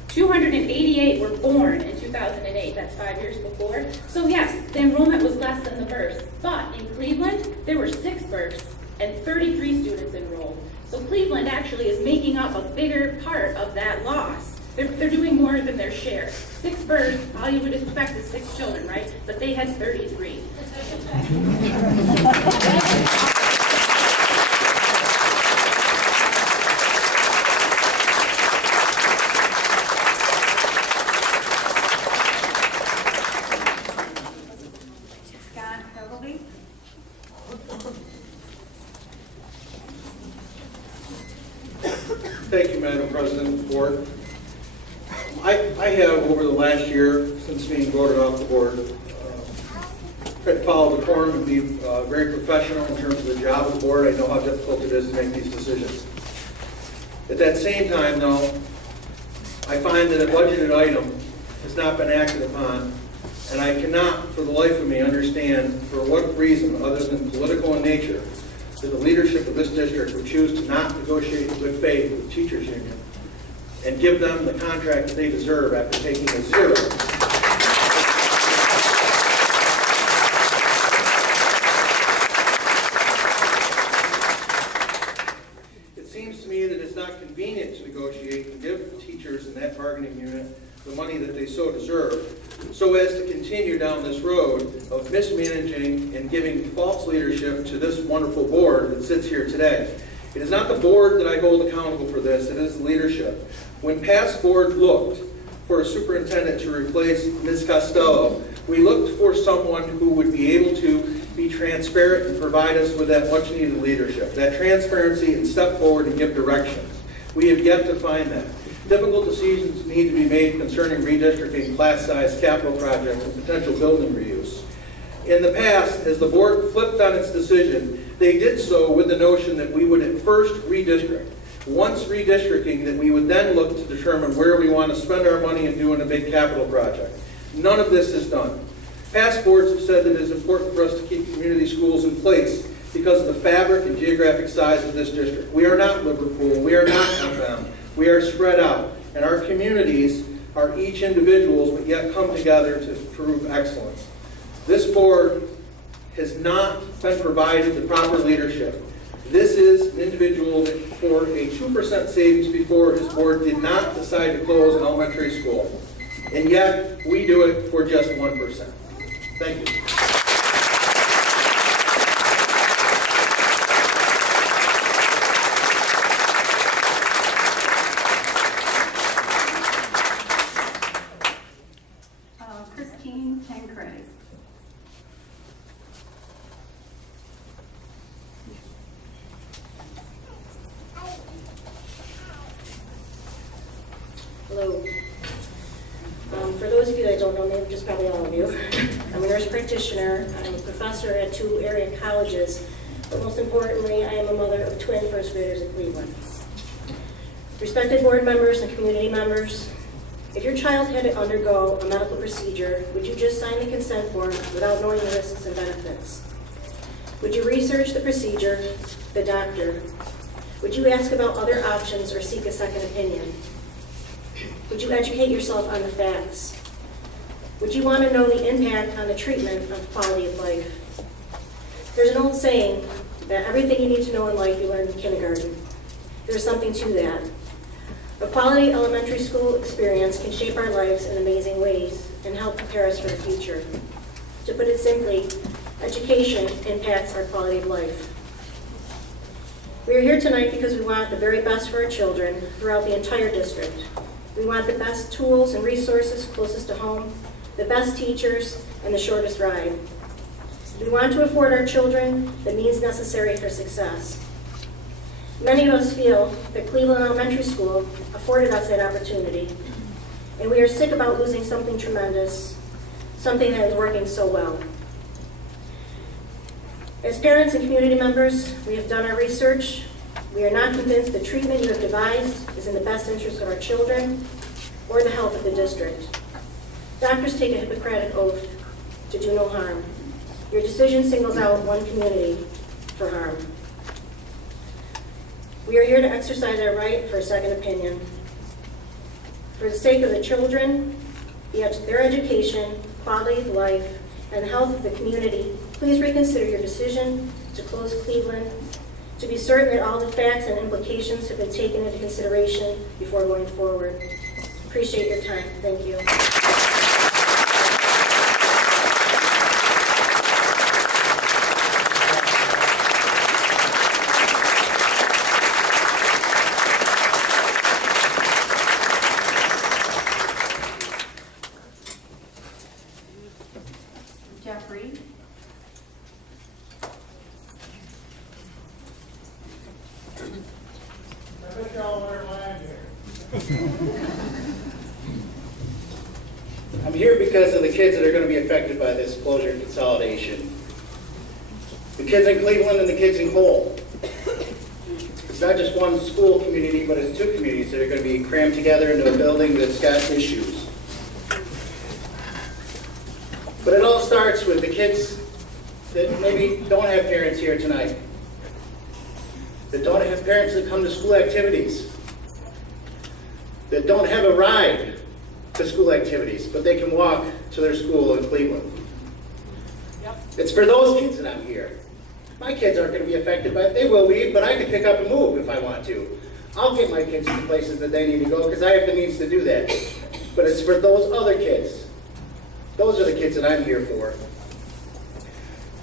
288 were born in 2008, that's 5 years before. So yes, the enrollment was less than the births, but in Cleveland, there were 6 births and 33 students enrolled. So Cleveland actually is making up a bigger part of that loss. They're doing more than their share. 6 births, all you would expect is 6 children, right? But they had 33. Scott Heavily? Thank you, Madam President, Board. I have, over the last year, since being voted off the board, tried to follow the form and be very professional in terms of the job of the board. I know how difficult it is to make these decisions. At that same time, though, I find that a budgeted item has not been acted upon, and I cannot, for the life of me, understand for what reason, other than political in nature, that the leadership of this district would choose to not negotiate in good faith with the teachers union and give them the contract that they deserve after taking a zero. It seems to me that it's not convenient to negotiate and give the teachers in that bargaining unit the money that they so deserve, so as to continue down this road of mismanaging and giving false leadership to this wonderful board that sits here today. It is not the board that I hold accountable for this, it is the leadership. When past board looked for a superintendent to replace Ms. Costello, we looked for someone who would be able to be transparent and provide us with that much needed leadership, that transparency and step forward and give directions. We have yet to find that. Difficult decisions need to be made concerning redistricting, class size, capital projects, and potential building reuse. In the past, as the board flipped on its decision, they did so with the notion that we would at first redistrict. Once redistricting, that we would then look to determine where we want to spend our money and do in a big capital project. None of this is done. Past boards have said that it is important for us to keep community schools in place because of the fabric and geographic size of this district. We are not Liverpool, we are not FM, we are spread out, and our communities are each individuals, but yet come together to prove excellence. This board has not been provided the proper leadership. This is an individual that for a 2% savings before his board did not decide to close an elementary school. And yet, we do it for just 1%. Thank you. Christine Tancredi. Hello. For those of you that don't know me, which is probably all of you, I'm a nurse practitioner. I'm a professor at 2 area colleges, but most importantly, I am a mother of twin first graders in Cleveland. Respected board members and community members, if your child had to undergo a medical procedure, would you just sign the consent form without knowing the risks and benefits? Would you research the procedure, the doctor? Would you ask about other options or seek a second opinion? Would you educate yourself on the facts? Would you want to know the impact on the treatment of quality of life? There's an old saying that everything you need to know in life you learn in kindergarten. There's something to that. A quality elementary school experience can shape our lives in amazing ways and help prepare us for the future. To put it simply, education impacts our quality of life. We are here tonight because we want the very best for our children throughout the entire district. We want the best tools and resources closest to home, the best teachers, and the shortest ride. We want to afford our children the means necessary for success. Many of us feel that Cleveland Elementary School afforded us that opportunity, and we are sick about losing something tremendous, something that is working so well. As parents and community members, we have done our research. We are not convinced the treatment you have devised is in the best interest of our children or the health of the district. Doctors take a Hippocratic oath to do no harm. Your decision singles out one community for harm. We are here to exercise our right for a second opinion. For the sake of the children, their education, quality of life, and the health of the community, please reconsider your decision to close Cleveland, to be certain that all the facts and implications have been taken into consideration before going forward. Appreciate your time. Thank you. Jeffrey? I'm here because of the kids that are going to be affected by this closure and consolidation. The kids in Cleveland and the kids in Cole. It's not just one school community, but it's two communities that are going to be crammed together into a building that's got issues. But it all starts with the kids that maybe don't have parents here tonight, that don't have parents that come to school activities, that don't have a ride to school activities, but they can walk to their school in Cleveland. It's for those kids that I'm here. My kids aren't going to be affected by it. They will be, but I can pick up and move if I want to. I'll get my kids to the places that they need to go because I have the means to do that. But it's for those other kids. Those are the kids that I'm here for.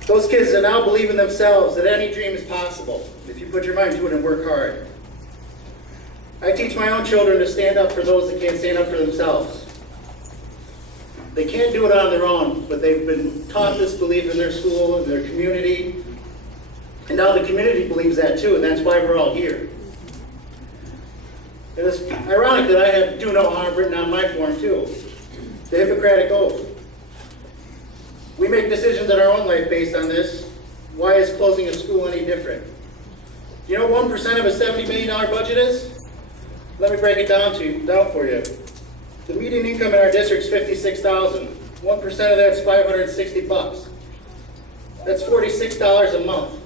Those kids that now believe in themselves, that any dream is possible if you put your mind to it and work hard. I teach my own children to stand up for those that can't stand up for themselves. They can't do it on their own, but they've been taught this belief in their school, in their community, and now the community believes that too, and that's why we're all here. And it's ironic that I have do no harm written on my form too, the Hippocratic Oath. We make decisions in our own life based on this. Why is closing a school any different? Do you know 1% of a $70 million budget is? Let me break it down for you. The median income in our district is $56,000. 1% of that's $560. That's $46 a month.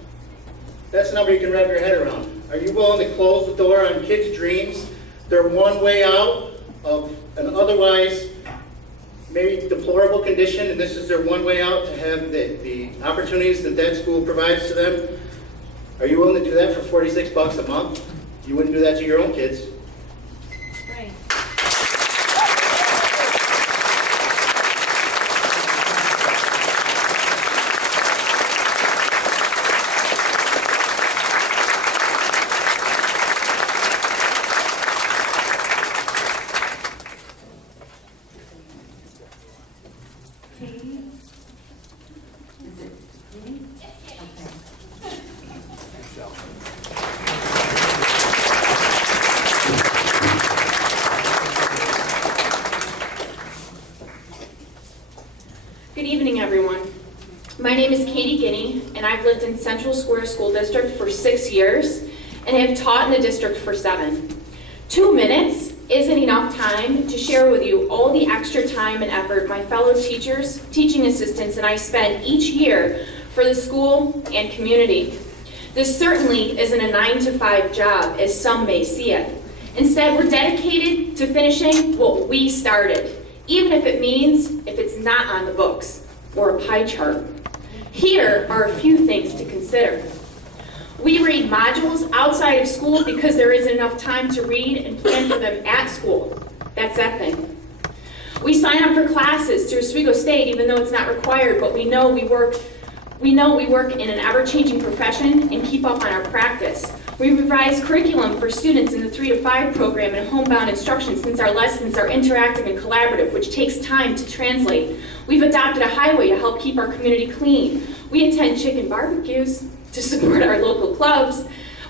That's a number you can wrap your head around. Are you willing to close the door on kids' dreams? They're one way out of an otherwise maybe deplorable condition, and this is their one way out to have the opportunities that that school provides to them. Are you willing to do that for $46 a month? You wouldn't do that to your own kids. Right. Katie? Is it me? Okay. Good evening, everyone. My name is Katie Guinea, and I've lived in Central Square School District for 6 years and have taught in the district for 7. 2 minutes isn't enough time to share with you all the extra time and effort my fellow teachers, teaching assistants, and I spend each year for the school and community. This certainly isn't a 9-to-5 job, as some may see it. Instead, we're dedicated to finishing what we started, even if it means if it's not on the books or a pie chart. Here are a few things to consider. We read modules outside of school because there isn't enough time to read and plan for them at school. That's that thing. We sign up for classes through Oswego State even though it's not required, but we know we work in an ever-changing profession and keep up on our practice. We revise curriculum for students in the 3-to-5 program and homebound instruction since our lessons are interactive and collaborative, which takes time to translate. We've adopted a highway to help keep our community clean. We attend chicken barbecues to support our local clubs.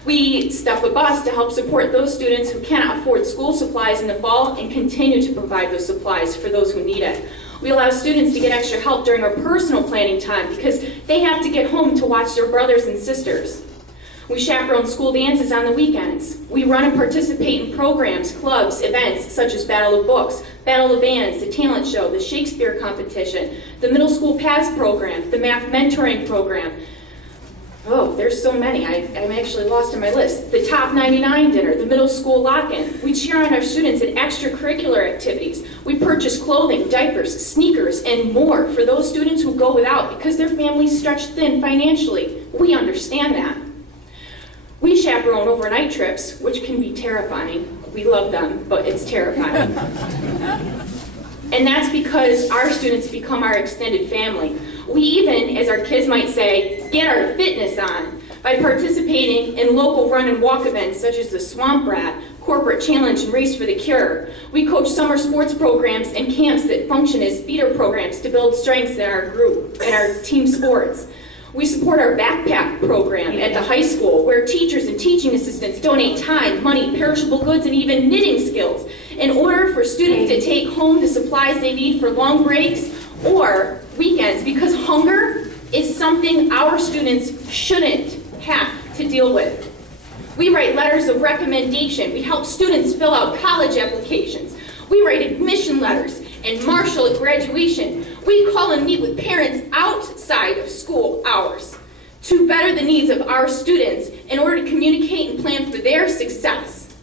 We stuff a bus to help support those students who cannot afford school supplies in the fall and continue to provide those supplies for those who need it. We allow students to get extra help during our personal planning time because they have to get home to watch their brothers and sisters. We chaperone school dances on the weekends. We run and participate in programs, clubs, events such as Battle of Books, Battle of Bands, the Talent Show, the Shakespeare competition, the Middle School PATS program, the Math Mentoring program. Oh, there's so many. I'm actually lost in my list. The Top 99 dinner, the Middle School lock-in. We cheer on our students in extracurricular activities. We purchase clothing, diapers, sneakers, and more for those students who go without because their families stretch thin financially. We understand that. We chaperone overnight trips, which can be terrifying. We love them, but it's terrifying. And that's because our students become our extended family. We even, as our kids might say, get our fitness on by participating in local run and walk events such as the Swamp Rat, Corporate Challenge, and Race for the Cure. We coach summer sports programs and camps that function as feeder programs to build strengths in our group and our team sports. We support our backpack program at the high school, where teachers and teaching assistants donate time, money, perishable goods, and even knitting skills in order for students to take home the supplies they need for long breaks or weekends, because hunger is something our students shouldn't have to deal with. We write letters of recommendation. We help students fill out college applications. We write admission letters and marshal at graduation. We call and meet with parents outside of school hours to better the needs of our students in order to communicate and plan for their success.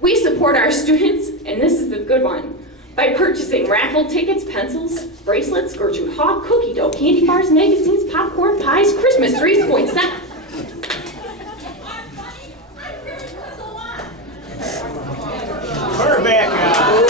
We support our students, and this is the good one, by purchasing raffle tickets, pencils, bracelets, Gertrude Hawk, cookie dough, candy bars, magazines, popcorn, pies, Christmas trees, poinsettias. We're back now.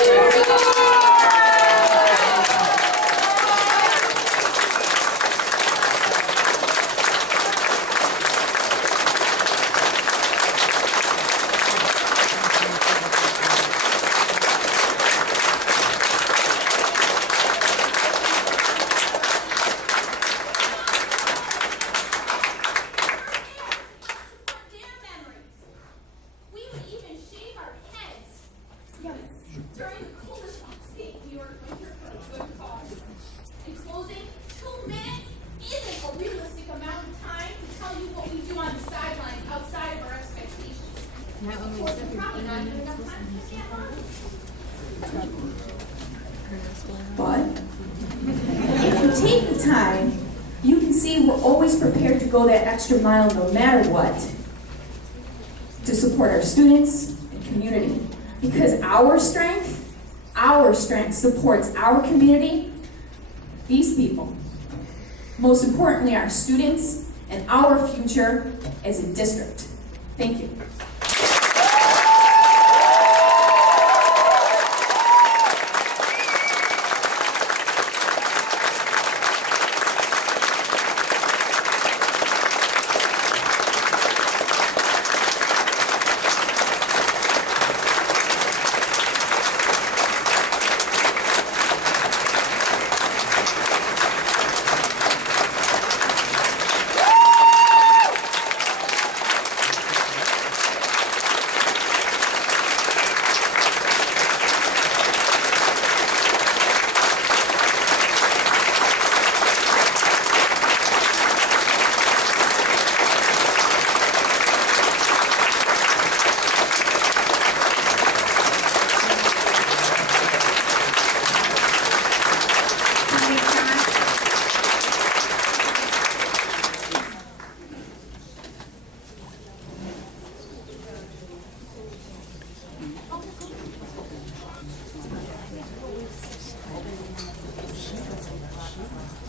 We would even shave our heads. Yes. During the coolest upstate New York winter for a good cause. In closing, 2 minutes isn't a realistic amount of time to tell you what we do on the sidelines outside of our expectations. Of course, we're probably not even enough time to get on. But if you take the time, you can see we're always prepared to go that extra mile no matter what to support our students and community. Because our strength supports our community, these people, most importantly our students, and our future as a district. Thank you.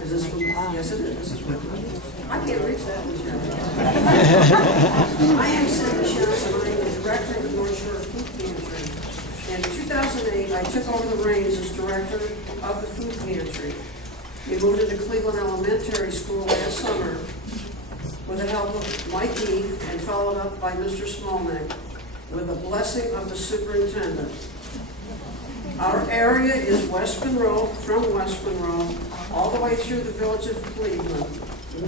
Is this one? Yes, it is. This is one. I can't reach that one, Sharon. I am Cindy Sharon, and I am the director of the North Shore Food Pantry. In 2008, I took over the reins as director of the food pantry. We moved into Cleveland Elementary School last summer with the help of Mike Heath and followed up by Mr. Smolnick with the blessing of the superintendent. Our area is West Monroe, from West Monroe, all the way through the village of Cleveland,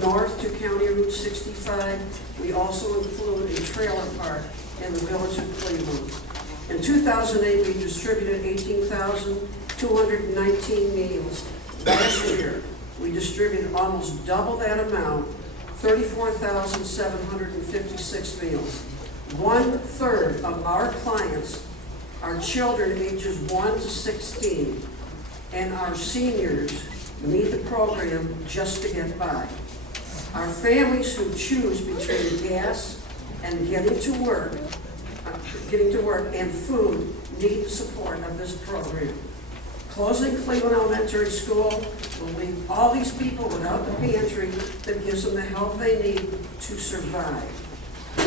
north to County Route 65. We also include a trailer park in the village of Cleveland. In 2008, we distributed 18,219 meals. Last year, we distributed almost double that amount, 34,756 meals. 1/3 of our clients are children ages 1 to 16, and our seniors need the program just to get by. Our families who choose between gas and getting to work and food need the support of this program. Closing Cleveland Elementary School will leave all these people without the pantry that gives them the help they need to survive.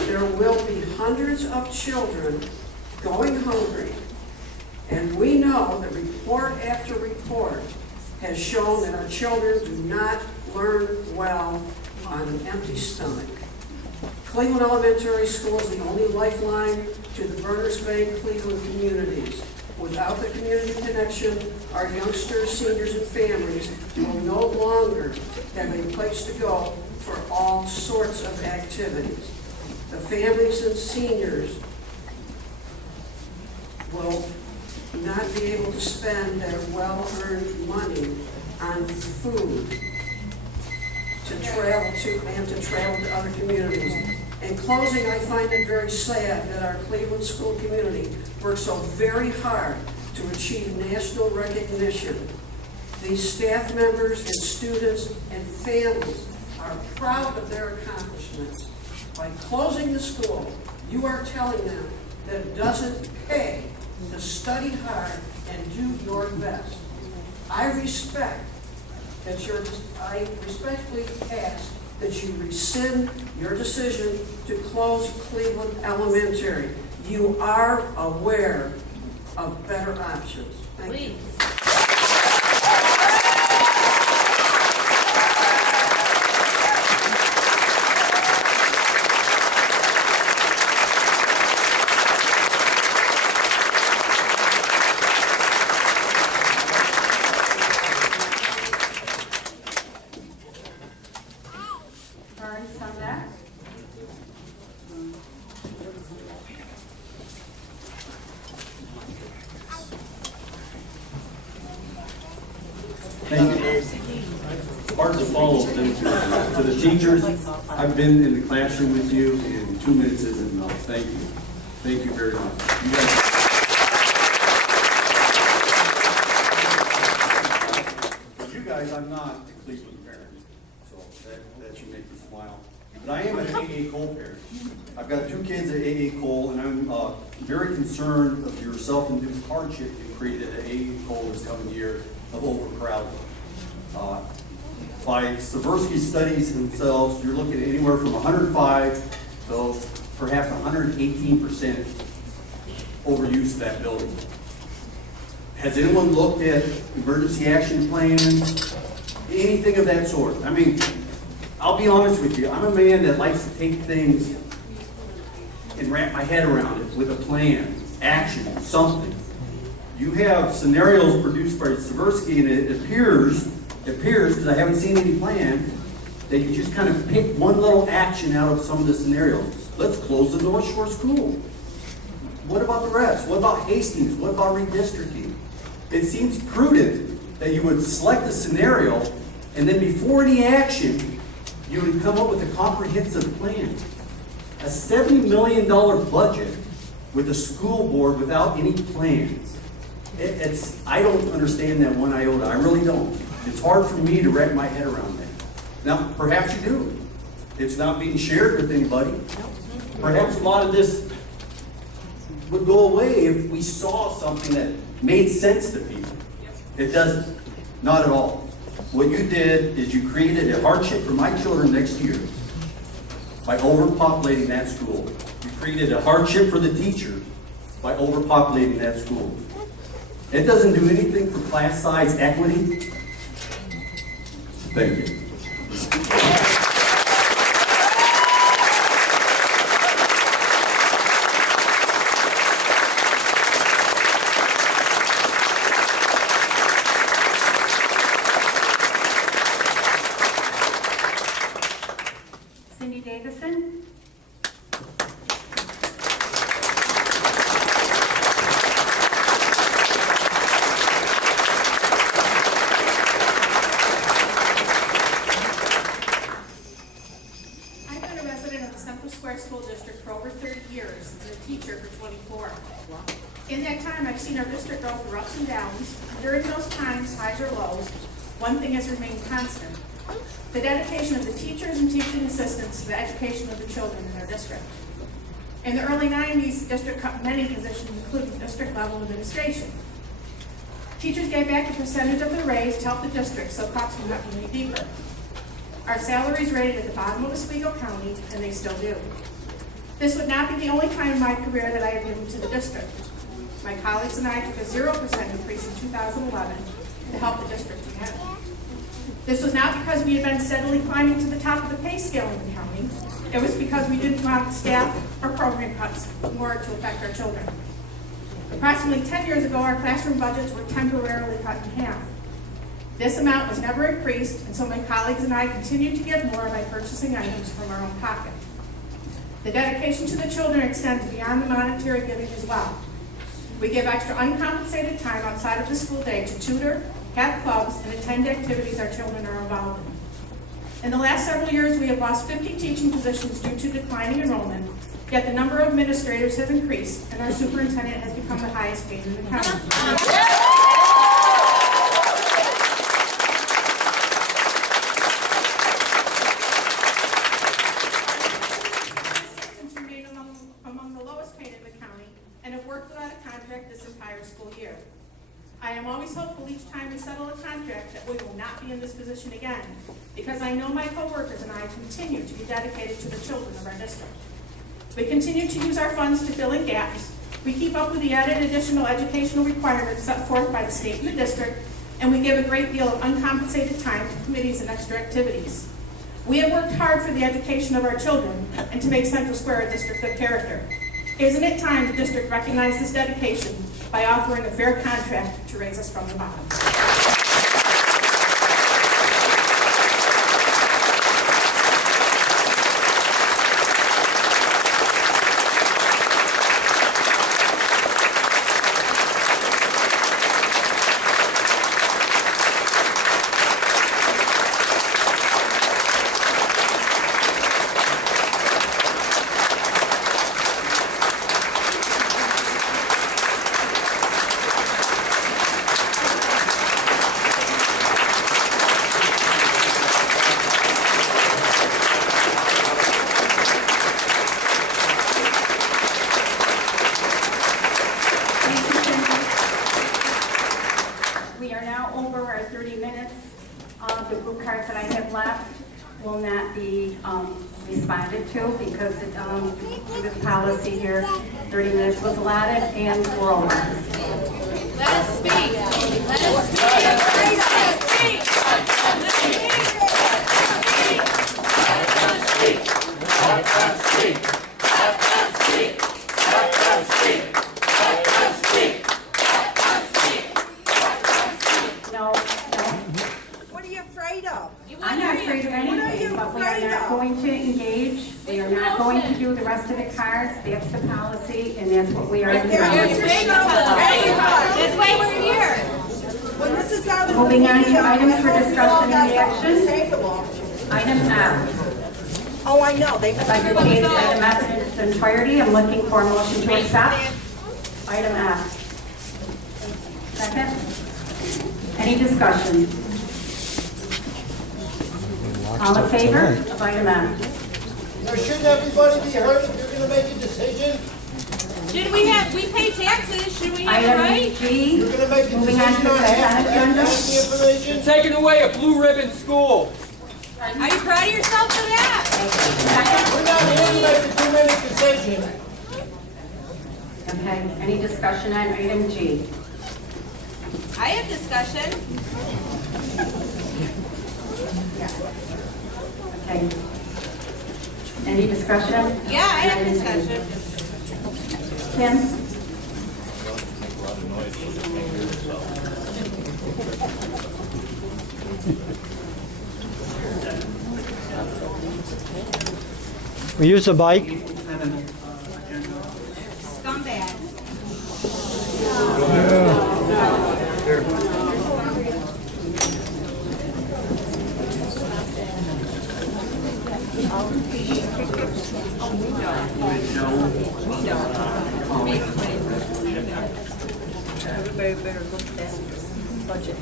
There will be hundreds of children going hungry, and we know that report after report has shown that our children do not learn well on an empty stomach. Cleveland Elementary School is the only lifeline to the Berners Bank Cleveland communities. Without the community connection, our youngsters, seniors, and families will no longer have a place to go for all sorts of activities. The families and seniors will not be able to spend their well-earned money on food to travel to other communities. In closing, I find it very sad that our Cleveland school community worked so very hard to achieve national recognition. These staff members and students and families are proud of their accomplishments. By closing the school, you are telling them that it doesn't pay to study hard and do your best. I respectfully ask that you rescind your decision to close Cleveland Elementary. You are aware of better options. Thank you. Thank you. It's hard to follow to the teachers. I've been in the classroom with you, and 2 minutes isn't enough. Thank you. Thank you very much. You guys. For you guys, I'm not a Cleveland parent, so that should make you smile. But I am an AA Cole parent. I've got 2 kids at AA Cole, and I'm very concerned of your self-induced hardship you created at AA Cole this coming year of overcrowding. By Seversky studies themselves, you're looking at anywhere from 105 to perhaps 118% overuse of that building. Has anyone looked at emergency action plans, anything of that sort? I mean, I'll be honest with you, I'm a man that likes to take things and wrap my head around it with a plan, action, something. You have scenarios produced by Seversky, and it appears, because I haven't seen any plan, that you just kind of pick one little action out of some of the scenarios. Let's close the North Shore School. What about the rest? What about Hastings? What about redistricting? It seems prudent that you would select a scenario, and then before any action, you would come up with a comprehensive plan. A $70 million budget with a school board without any plans. I don't understand that one iota. I really don't. It's hard for me to wrap my head around that. Now, perhaps you do. It's not being shared with anybody. Perhaps a lot of this would go away if we saw something that made sense to people. It doesn't. Not at all. What you did is you created a hardship for my children next year by overpopulating that school. You created a hardship for the teachers by overpopulating that school. It doesn't do anything for class size equity. Thank you. our school district for over 30 years and a teacher for 24. In that time, I've seen our district go through ups and downs. During those times, highs or lows, one thing has remained constant: the dedication of the teachers and teaching assistants to the education of the children in their district. In the early 90s, the district cut many positions, including district-level administration. Teachers gave back a percentage of their raise to help the district so costs would not be any deeper. Our salaries rated at the bottom of Oswego County, and they still do. This would not be the only time in my career that I have given to the district. My colleagues and I took a 0% increase in 2011 to help the district again. This was not because we had been steadily climbing to the top of the pay scale in the county. It was because we didn't want staff or program cuts in order to affect our children. Approximately 10 years ago, our classroom budgets were temporarily cut in half. This amount was never increased, and so my colleagues and I continued to give more by purchasing items from our own pocket. The dedication to the children extends beyond the monetary giving as well. We give extra uncompensated time outside of the school day to tutor, have clubs, and attend activities our children are involved in. In the last several years, we have lost 50 teaching positions due to declining enrollment, yet the number of administrators have increased, and our superintendent has become the highest paid in the county. Assistants remain among the lowest paid in the county and have worked without a contract this entire school year. I am always hopeful each time we settle a contract that we will not be in this position again, because I know my coworkers and I continue to be dedicated to the children of our district. We continue to use our funds to fill in gaps. We keep up with the added additional educational requirements set forth by the state and the district, and we give a great deal of uncompensated time to committees and extra activities. We have worked hard for the education of our children and to make Central Square a district of character. Isn't it time the district recognize this dedication by offering a fair contract to raise us from the bottom? We are now over our 30 minutes. The blue cards that I have left will not be responded to because due to the policy here, 30 minutes was allotted and we're over. Let us speak. Let us speak. Let us speak. No. What are you afraid of? I'm not afraid of anything, but we are not going to engage. We are not going to do the rest of the cards. That's the policy, and that's what we are doing. That's why we're here. When this is out of the Moving on to media, items for everyone's all discussion got and something to action. say to them. Item F. Oh, I know, they. Budget page item F in its entirety. I'm looking for a motion to accept. Item F. Second. Any discussion? All in favor of item F? Now, shouldn't everybody be heard if you're gonna make a decision? Should we pay taxes? Should we have a Item right? G. You're gonna make a Moving on to decision the on half consent agenda. the information? Taking away a blue ribbon school. Are you proud of yourself for that? We're not here to make a two-minute decision. Okay, any discussion on item G? I have discussion. Okay. Any discussion? Yeah, I have discussion. Tim? We use a bike. Scumbag. with no calling of the resolution. Everybody better look at that budget.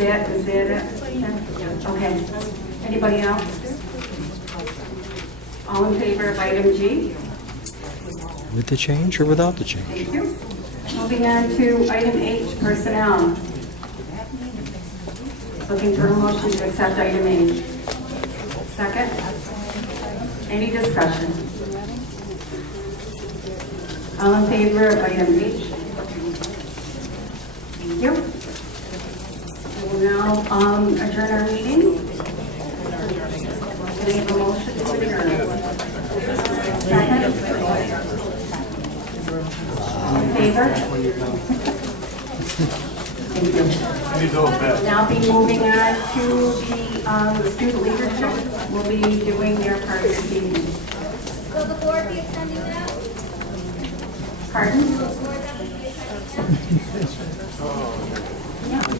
Is that it? Okay. Anybody else? All in favor of item G? With the change or without the change? Thank you. Moving on to item H, personnel. Looking for a motion to accept item H. Second? Any discussion? All in favor of item H? Thank you. We will now adjourn our meeting. Can I have a motion to adjourn? Second? All in favor? Thank you. Now be moving on to the student leadership. We'll be doing their part this evening. Will the board be attending that? Pardon? Will the board definitely be attending that?